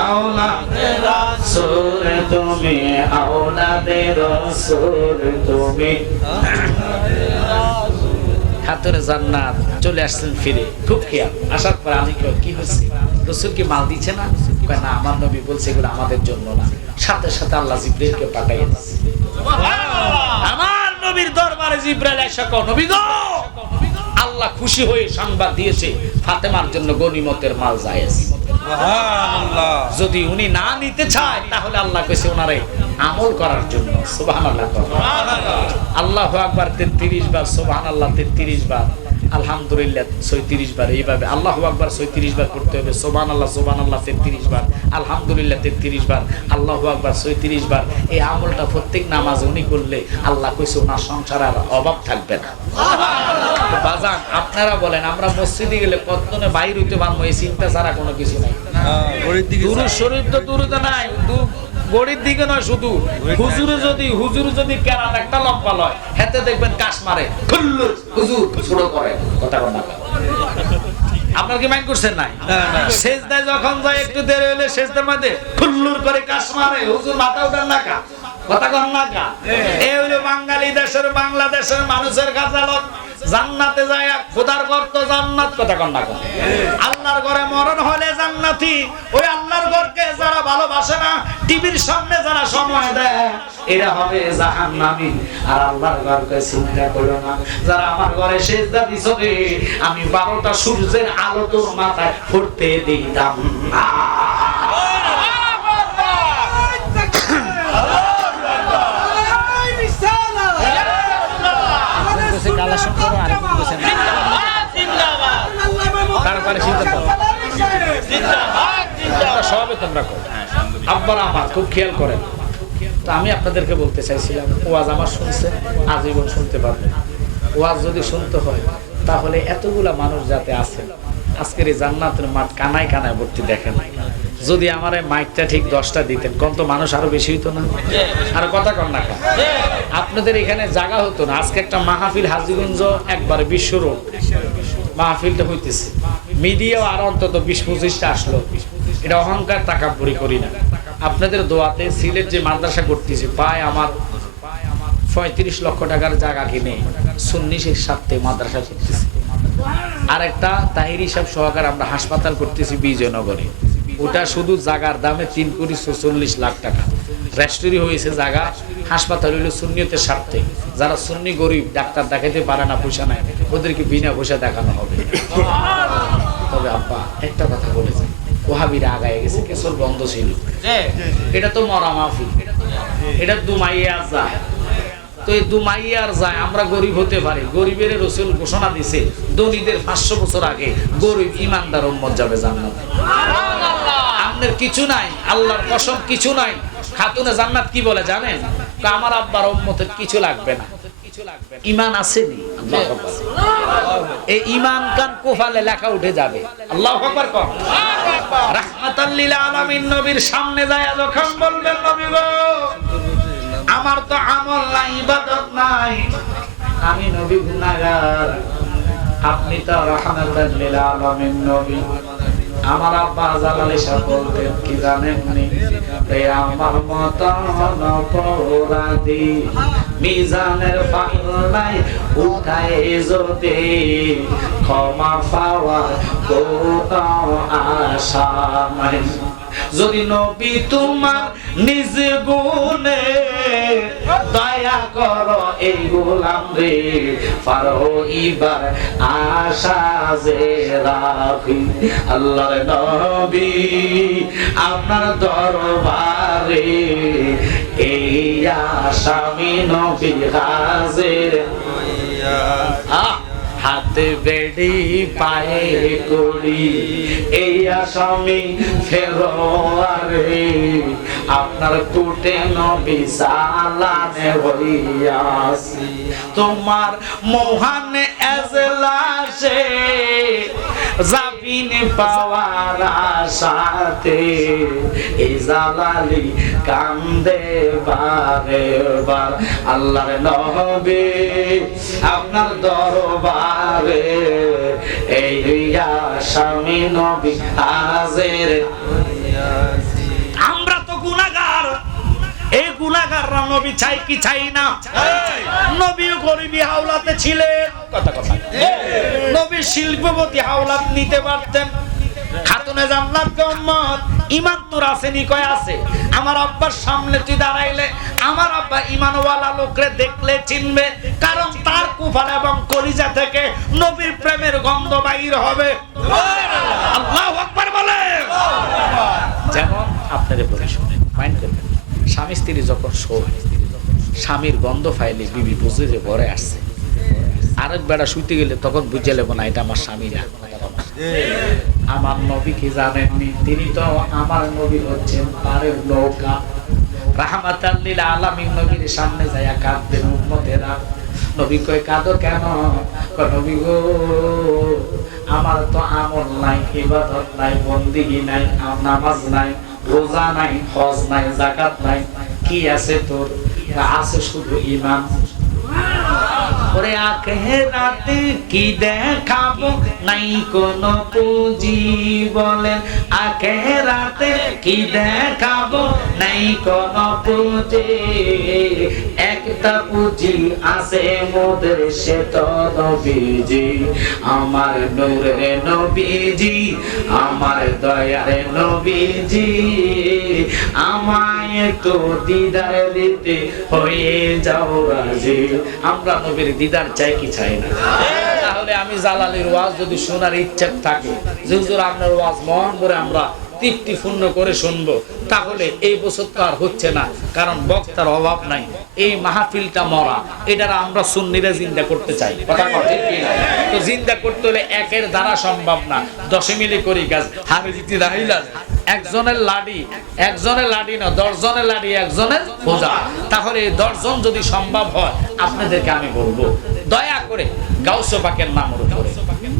আওলাদে রাসূল, তুমি আওলাদে রাসূল, তুমি খাতুনে জান্নাত চলে আসছেন ফিরে, খুব খেয়াল। আসার পর আমি কি হয়েছে, রাসূল কি মাল দিচ্ছে না? কয় না, আমার নবী বলছে এগুলো আমাদের জন্য না। সাথে সাথে আল্লাহ জিবরাইলকে পাঠিয়ে দিয়েছে। আমার নবীর দরবারে জিবরাইল এসে কয়, নবী গো, আল্লাহ খুশি হয়ে সংবাদ দিয়েছে ফাতেমার জন্য গনিমতের মাল জায়েজ। সুবহানাল্লাহ। যদি উনি না নিতে চায় তাহলে আল্লাহ কইছে ওনারে আমল করার জন্য। সুবহানাল্লাহ। আল্লাহু আকবার 33 বার, সুবহানাল্লাহ 33 বার, আলহামদুলিল্লাহ 36 বার। এইভাবে আল্লাহু আকবার 36 বার করতে হবে, সুবহানাল্লাহ সুবহানাল্লাহ 33 বার, আলহামদুলিল্লাহ 33 বার, আল্লাহু আকবার 36 বার। এই আমলটা প্রত্যেক নামাজে উনি করলে আল্লাহ কইছে ওনার সংসারে আর অভাব থাকবে না। বাজান আপনারা বলেন, আমরা মসজিদে গেলে কতজনে বাইর হইতে পারবো এই চিন্তা ছাড়া কোনো কিছু নাই। দুরূদ শরীফ তো দূরতে নাই, গড়ির দিকে নয়, শুধু হুজুর যদি কেরাত একটা লম্বা লয়, হেতে দেখবেন কাশ মারে, খুল্লুর হুজুর ছোট করে কথা বলা। আপনার কি মাইন্ড করছেন নাই? সেজদায় যখন যায় একটু দেরি হলে সেজদার মধ্যে খুল্লুর করে কাশ মারে, হুজুর মাথা উঠান না কা কথা কন না কা। এই হলো বাঙালি দেশের, বাংলাদেশের মানুষের কাজালত। জান্নাতে যায় খোদার ঘর তো জান্নাত, কথা কন না কা। আল্লাহর ঘরে মরণ হলে জান্নাতি। ওই আল্লাহর ঘরকে যারা ভালোবাসে না, টিভির সামনে যারা সময় দেয়, এরা হবে জাহান্নামী। আর আল্লাহর ঘরকে চিন্তা করো না, যারা আমার ঘরে সিজদা দিছো রে, আমি 12টা সূর্যের আলো তোর মাথায় ফুটতে দিতাম না। খুব খেয়াল করেন। তো আমি আপনাদেরকে বলতে চাইছিলাম, ওয়াজ আমার শুনছেন, আজীবন শুনতে পারবেন। ওয়াজ যদি শুনতে হয় তাহলে এতগুলা মানুষ যাতে আছে, আজকের এই জান্নাতের মাঠ কানায় কানায় ভর্তি। দেখেন, যদি আমার এই মাইকটা ঠিক 10টা দিতেন, কত মানুষ আরো বেশি হইতো না? আর কথা কন না, আপনাদের এখানে জায়গা হতো না। আজকে একটা মাহফিল হাজীগঞ্জ একবারে বিশ্ব রোড মাহফিলটা হইতেছে, মিডিয়াও আর অন্তত 20-25টা আসলো। এটা অহংকার, তাকাব্বুরি করি না। আপনাদের দোয়াতে সিলেট যে মাদ্রাসা করতেছি, প্রায় আমার 35 লক্ষ টাকার জায়গা কিনে সুন্নি সাথে মাদ্রাসা করতেছি। আর একটা তাহির হিসাব সহকারে আমরা হাসপাতাল করতেছি বিজয়নগরে। ওটা শুধু জায়গার দামে 3.46 লাখ টাকা। রেস্টোরি হয়েছে জায়গা, হাসপাতাল হইল সুন্নিয়তের স্বার্থে। যারা সুন্নি গরিব, ডাক্তার দেখাতে পারে না, পয়সা নাই, ওদেরকে বিনা পয়সা দেখানো হবে। তবে আব্বা একটা কথা বলেছে, ওহাবিরা আগায় গেছে, কেসর বন্ধ ছিল। এটা তো মরা মাহফিল, এটা দুমাইয়া যায়। তো এই দুমাইয়ার যায়, আমরা গরিব হতে পারি। গরিবের রাসূল ঘোষণা দিয়েছে, ধনীদের 500 বছর আগে গরিব ইমানদার উম্মত যাবে জান্নাতে। আপনার কিছু নাই, আল্লাহর কসম কিছু নাই। খাতুনে জান্নাত কি বলে জানেন? আমার আব্বার উম্মতের কিছু লাগবে না, ইমান আসেনি। আল্লাহু আকবার। এই ইমান কান কোফালে লেখা উঠে যাবে। আল্লাহু আকবার কোন। রাহমাতাল লিল আলামিন নবীর সামনে যায় যখন বলবেন, নবী গো, আমার তো আমল নাই, ইবাদত নাই, আমি নবী গুনাহগার, আপনি তো রাহমাতাল লিল আলামিন নবী। আমার আব্বা জালাল সাহেব বলতেন কি জানেন নি, আমার মত অপরাধী মিজানের পাল্লায় উঠায় যদি ক্ষমা পাওয়ার কোনো আশা নাই। যদি নবী তোমার নিজ গুণে দয়া করো এই গোলাম রে, পারো ইবার আশা যে রাখি। আল্লাহর নবী আপনার দরবারে এই আসামি নবী হাজির। হাতে বেড়ি পায়ে করি এই আসামি ফেরোয়ারে, আপনার টুটে নবী সালানে হইয়াছি। তোমার মহান এজলাসে জাবিন পাওয়ার আশাতে এই জালালি কান্দে বারে বার। আল্লাহর নবী আপনার দরবারে এই আসামি নবী হাজির। আমরা তো গুনাহগার, এই গুনাহ গুনাহগাররা নবী চাই কি চাই না? নবীও গরিবী হাওলাতে ছিলেন, কথা কথা নবী শিল্পপতি হাওলাত নিতে পারতেন। খাতুনে জান্নাত উম্মত ঈমান তোর আসেনি কয় আছে। আমার আব্বার সামনে তুই দাঁড়াইলে আমার আব্বা ঈমানওয়ালা লোকরে দেখলে চিনবে, কারণ তার কুফার এবং কলিজা থেকে নবীর প্রেমের গন্ধ বাইর হবে। আল্লাহু আকবার বলে। যেমন আপনাদের বলে শুনে মাইন্ড করবেন, স্বামী স্ত্রী যখন শোয়, স্বামীর গন্ধ ফাইলে বিবি বুঝে যে ঘরে আসছে, আরেক বেড়া শুইতে গেলে তখন বুঝে লেব না এটা আমার স্বামীরা। আমার নবী কি জানেননি? তিনি তো আমার নবী হচ্ছেন পারের নৌকা। রাহমাতাল লিল আলামিন নবীর সামনে যায়া কাঁদতেন উম্মতেরা। নবী কয় কাঁদো কেন? কয় নবী গো, আমার তো আমল নাই, ইবাদত নাই, বন্দেগী নাই, নামাজ নাই, রোজা নাই, হজ নাই, যাকাত নাই, কি আছে তোর? আছে শুধু ঈমান। ওরে আখিরাতে কি দেখাবো, নাই কোনো পুঁজি বলেন। আখিরাতে কি দেখাবো, নাই কোনো পুঁজি। একটা পুঁজি আছে মোদের, সে তো নবীজি। আমার নূরের নবীজি, আমার দয়ার নবীজি। আমায় তো দিদার দিতে হয়ে যাও রাজি। আমরা নবীর দিদার চাই কি চাই না? তাহলে আমি জালালের ওয়াজ যদি শোনার ইচ্ছা থাকে, যে হুজুর আপনার ওয়াজ মন করে আমরা তৃপ্তিপূর্ণ করে শুনবো, তাহলে এই বছর তো আর হচ্ছে না, কারণ বক্তার অভাব নাই। এই মাহফিলটা মরা, এটা আমরা সুন্নিরা জিন্দা করতে চাই, কথা ঠিক কি না? তো জিন্দা করতে হলে একের দ্বারা সম্ভব না, 10 মিলে করি কাজ। আমি দিতে রাহিলা একজনের লাডি, একজনের লাডি না, 10 জনের লাডি, একজনের বোঝা। তাহলে 10 জন যদি সম্ভব হয়, আপনাদেরকে আমি বলবো দয়া করে গাউস পাকের নামের উপরে,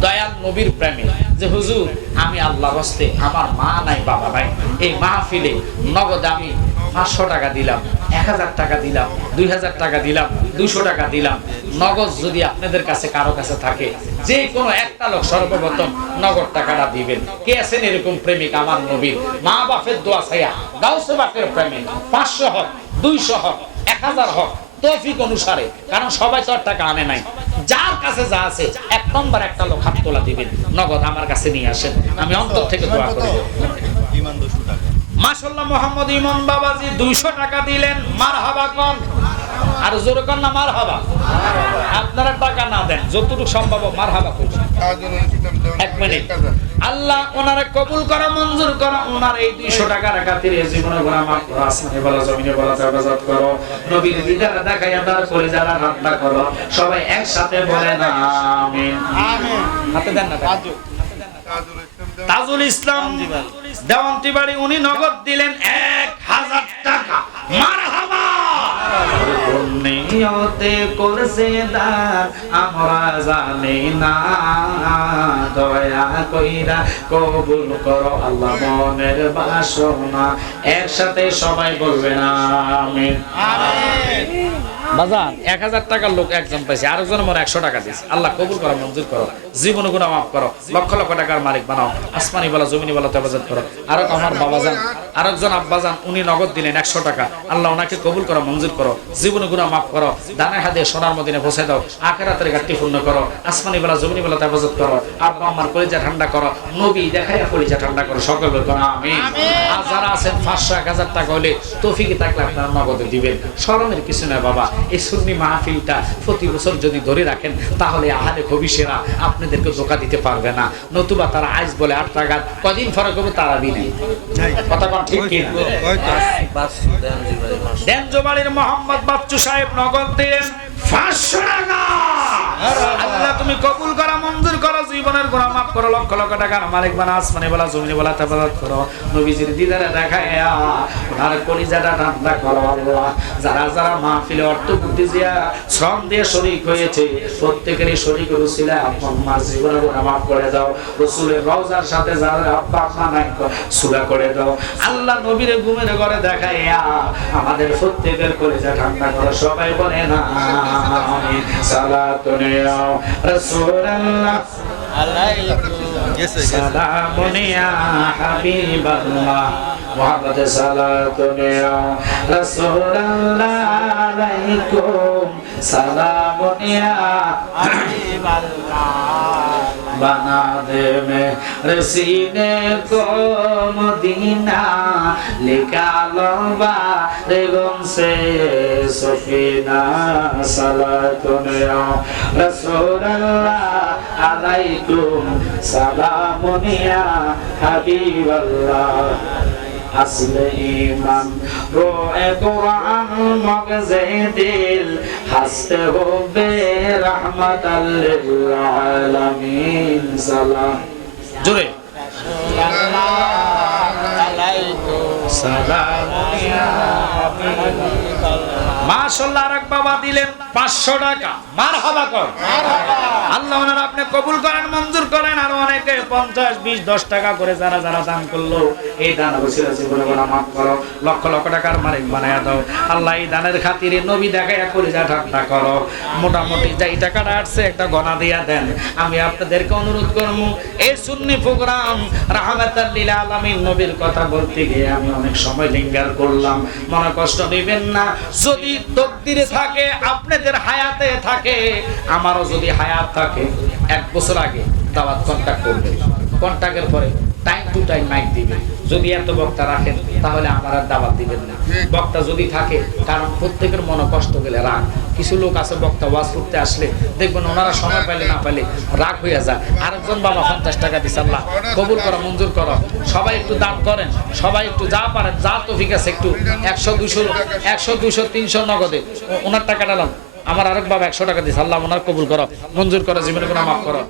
দয়াল নবীর প্রেমে, যে হুজুর আমি আল্লাহর হস্তে, আমার মা নাই বাবা নাই, এই মাহফিলে নগদ আমি 500 টাকা দিলাম, 1000 টাকা দিলাম, 2000 টাকা দিলাম, 200 টাকা দিলাম। নগদ যদি আপনাদের কাছে কারো কাছে থাকে, যে কোনো একটা লোক সর্বপ্রথম নগদ টাকাটা দিবেন। কে আছেন এরকম প্রেমিক আমার নবীর? মা বাপের দোয়া ছায়া গাউসে বাপের প্রেমে 500 হোক, 200 হোক, 1000 হোক, তৌফিক অনুসারে, কারণ সবাই তো আর টাকা আনে নাই। যার কাছে যা আছে 1 নম্বর একটা লোক হাত তোলা দিবেন, নগদ আমার কাছে নিয়ে আসেন, আমি অন্তর থেকে দোয়া করব। মাশাআল্লাহ, মোহাম্মদ ইমন বাবাজি 200 টাকা দিলেন, মারহাবা কোন? আর জোরে কোন না মারহাবা? আপনারা টাকা না দেন, যতটুকু সম্ভব মারহাবা করুন। 1 মিনিট। আল্লাহ ওনারে কবুল করো, মঞ্জুর করো। ওনার এই 200 টাকার খাতিরে জীবনে গুনাহ মাফ করো, আসমানে বলা জমিনে বলা হেফাজত করো, নবীর দিদার দেখাইয়া তার কলিজারা রান্না করো। সবাই একসাথে বলেন আমিন। আমিন। হাতে দেন না। তাজুল ইসলাম দেওয়ান্তি বাড়ি, উনি নগদ দিলেন 1000 টাকা। মারহাবা। নিয়তে করছে দান আমরা জানি না, দয়া কইরা কবুল করো আল্লাহ মনের বাসনা। একসাথে সবাই বলবেন আমিন। আমিন। বাজান 1000 টাকার লোক একজন পাইছে, আরেকজন আমার 100 টাকা দিয়েছে। আল্লাহ কবুল করো, মঞ্জুর করো, জীবন গুনাহ মাফ করো, লক্ষ লক্ষ টাকার মালিক বানাও, আসমানি বলা জমিনি বলা হেফাজত করো। আর আমার বাবাজান, আরেকজন আব্বাজান, উনি নগদ দিলেন 100 টাকা। আল্লাহ ওনাকে কবুল করো, মঞ্জুর করো, জীবন গুনাহ মাফ করো, দানের হাতে সোনার মদিনে পৌঁছে দাও, আখিরাতের ঘাটতি পূর্ণ করো, আসমানি বলা জমিনি বলা হেফাজত করো। আব্বা আমার কলিজা ঠান্ডা করো, নবী দেখাইয়া কলিজা ঠান্ডা করো। সকল বলুন আমিন। আর যারা আছেন 500 1000 টাকা হলে তৌফিক থাকলে আপনারা নগদে দিবেন, শরমের কিছু না বাবা। এই সুন্নি মাহফিলটা প্রতি বছর যদি ধরে রাখেন, তাহলে আহারে খবিশেরা আপনাদেরকে ধোঁকা দিতে পারবে না। নতুবা তারা আইস বলে 8 টাকা, কদিন ফরক হবে তারা দিনে। কথা কোন ঠিক কি না? দেনজোবাড়ির মোহাম্মদ বাচ্চু সাহেব নগদ দিলেন 500 টাকা। আল্লাহ তুমি কবুল করো, মঞ্জুর করো, জীবনের গুনাহ মাফ করো, লক্ষ লক্ষ টাকার মালিক বানা, আসমানে বলা জমিনে বলা হেফাজত করো, নবীজির দিদারে দেখায়া ওনার কলিজাটা ঠান্ডা করো। আল্লাহ যারা যারা মাহফিলে অর্থ বুদ্ধি দিয়া শ্রম দিয়ে শরীক হয়েছে, প্রত্যেকেরই শরীক রসিলা আপনার জীবনের গুনাহ মাফ করে দাও। রাসূলের রওজার সাথে যারা আব্বা আম্মা নাই সুরা করে দাও। আল্লাহ নবীর ঘুমের ঘরে দেখায়া আমাদের প্রত্যেকের কলিজা ঠান্ডা করো। সবাই বলে না আমিন। সালাতুন ইয়া রাসূলুল্লাহ আলাইকুম, সালামুন ইয়া হাবিবাল্লাহ মুহাম্মদ সালাতুন ইয়া রাসূলুল্লাহ আলাইকুম সালামুন ইয়া হাবিবাল্লাহ बना दे मेरे सीने को मदीना निकालो बारिगों से सफीना सलातुन या रसूल अल्लाह अलैकुम सलामुन या हबीब अल्लाह असल ईमान रोए कुरान मगज़े दिल हस्ते हो बे रहमतल लिल आलमीन सलाम जोरे মাশাআল্লাহ আরেক বাবা দিলেন 500 টাকা মারহাবা কর আল্লাহ ওনার আপনি কবুল করেন মঞ্জুর করেন আর অনেকে 50 20 10 টাকা করে যারা যারা দান করলো এই দান ওসিলা জীবনে গুনাহ maaf করো লক্ষ লক্ষ টাকার মালিক বানায়া দাও আল্লাহ এই দানের খাতিরে নবী দেখায়া কলিজা ঠান্ডা করো মোটামুটি যেই টাকাটা আসছে একটা গণা দিয়া দেন আমি আপনাদেরকে অনুরোধ করব এই সুন্নি প্রোগ্রাম রাহমাতাল লিল আলামিন নবীর কথা বলতে গিয়ে আমি অনেক সময় লিঙ্গার করলাম মনে কষ্ট নেবেন না যদি তকদিরে থাকে আপনাদের হায়াতে থাকে আমারও যদি হায়াত থাকে 1 বছর আগে দাওয়াত কন্টাক্ট করবেন কন্টাক্টের পরে টাইম টু টাইম মাইক দিবেন যদি এত বক্তা রাখেন তাহলে আমার আর দাওয়াত দিবেন না বক্তা যদি থাকে কারণ প্রত্যেকের মনে কষ্ট গেলে রাগ কিছু লোক আছে বক্তা ওয়াজ করতে আসলে দেখবেন ওনারা সময় পাইলে না পাইলে রাগ হয়ে যায় আরেকজন বাবা 50 টাকা দিছে আল্লাহ কবুল করো মঞ্জুর করো সবাই একটু দান করেন সবাই একটু যা পারেন যা তৌফিক আছে একটু 100 200 300 নগদে ওনার টাকাটা লাম আমার আরেক বাবা 100 টাকা দিছে আল্লাহ ওনার কবুল করো মঞ্জুর করো জীবনে গুনাহ maaf করো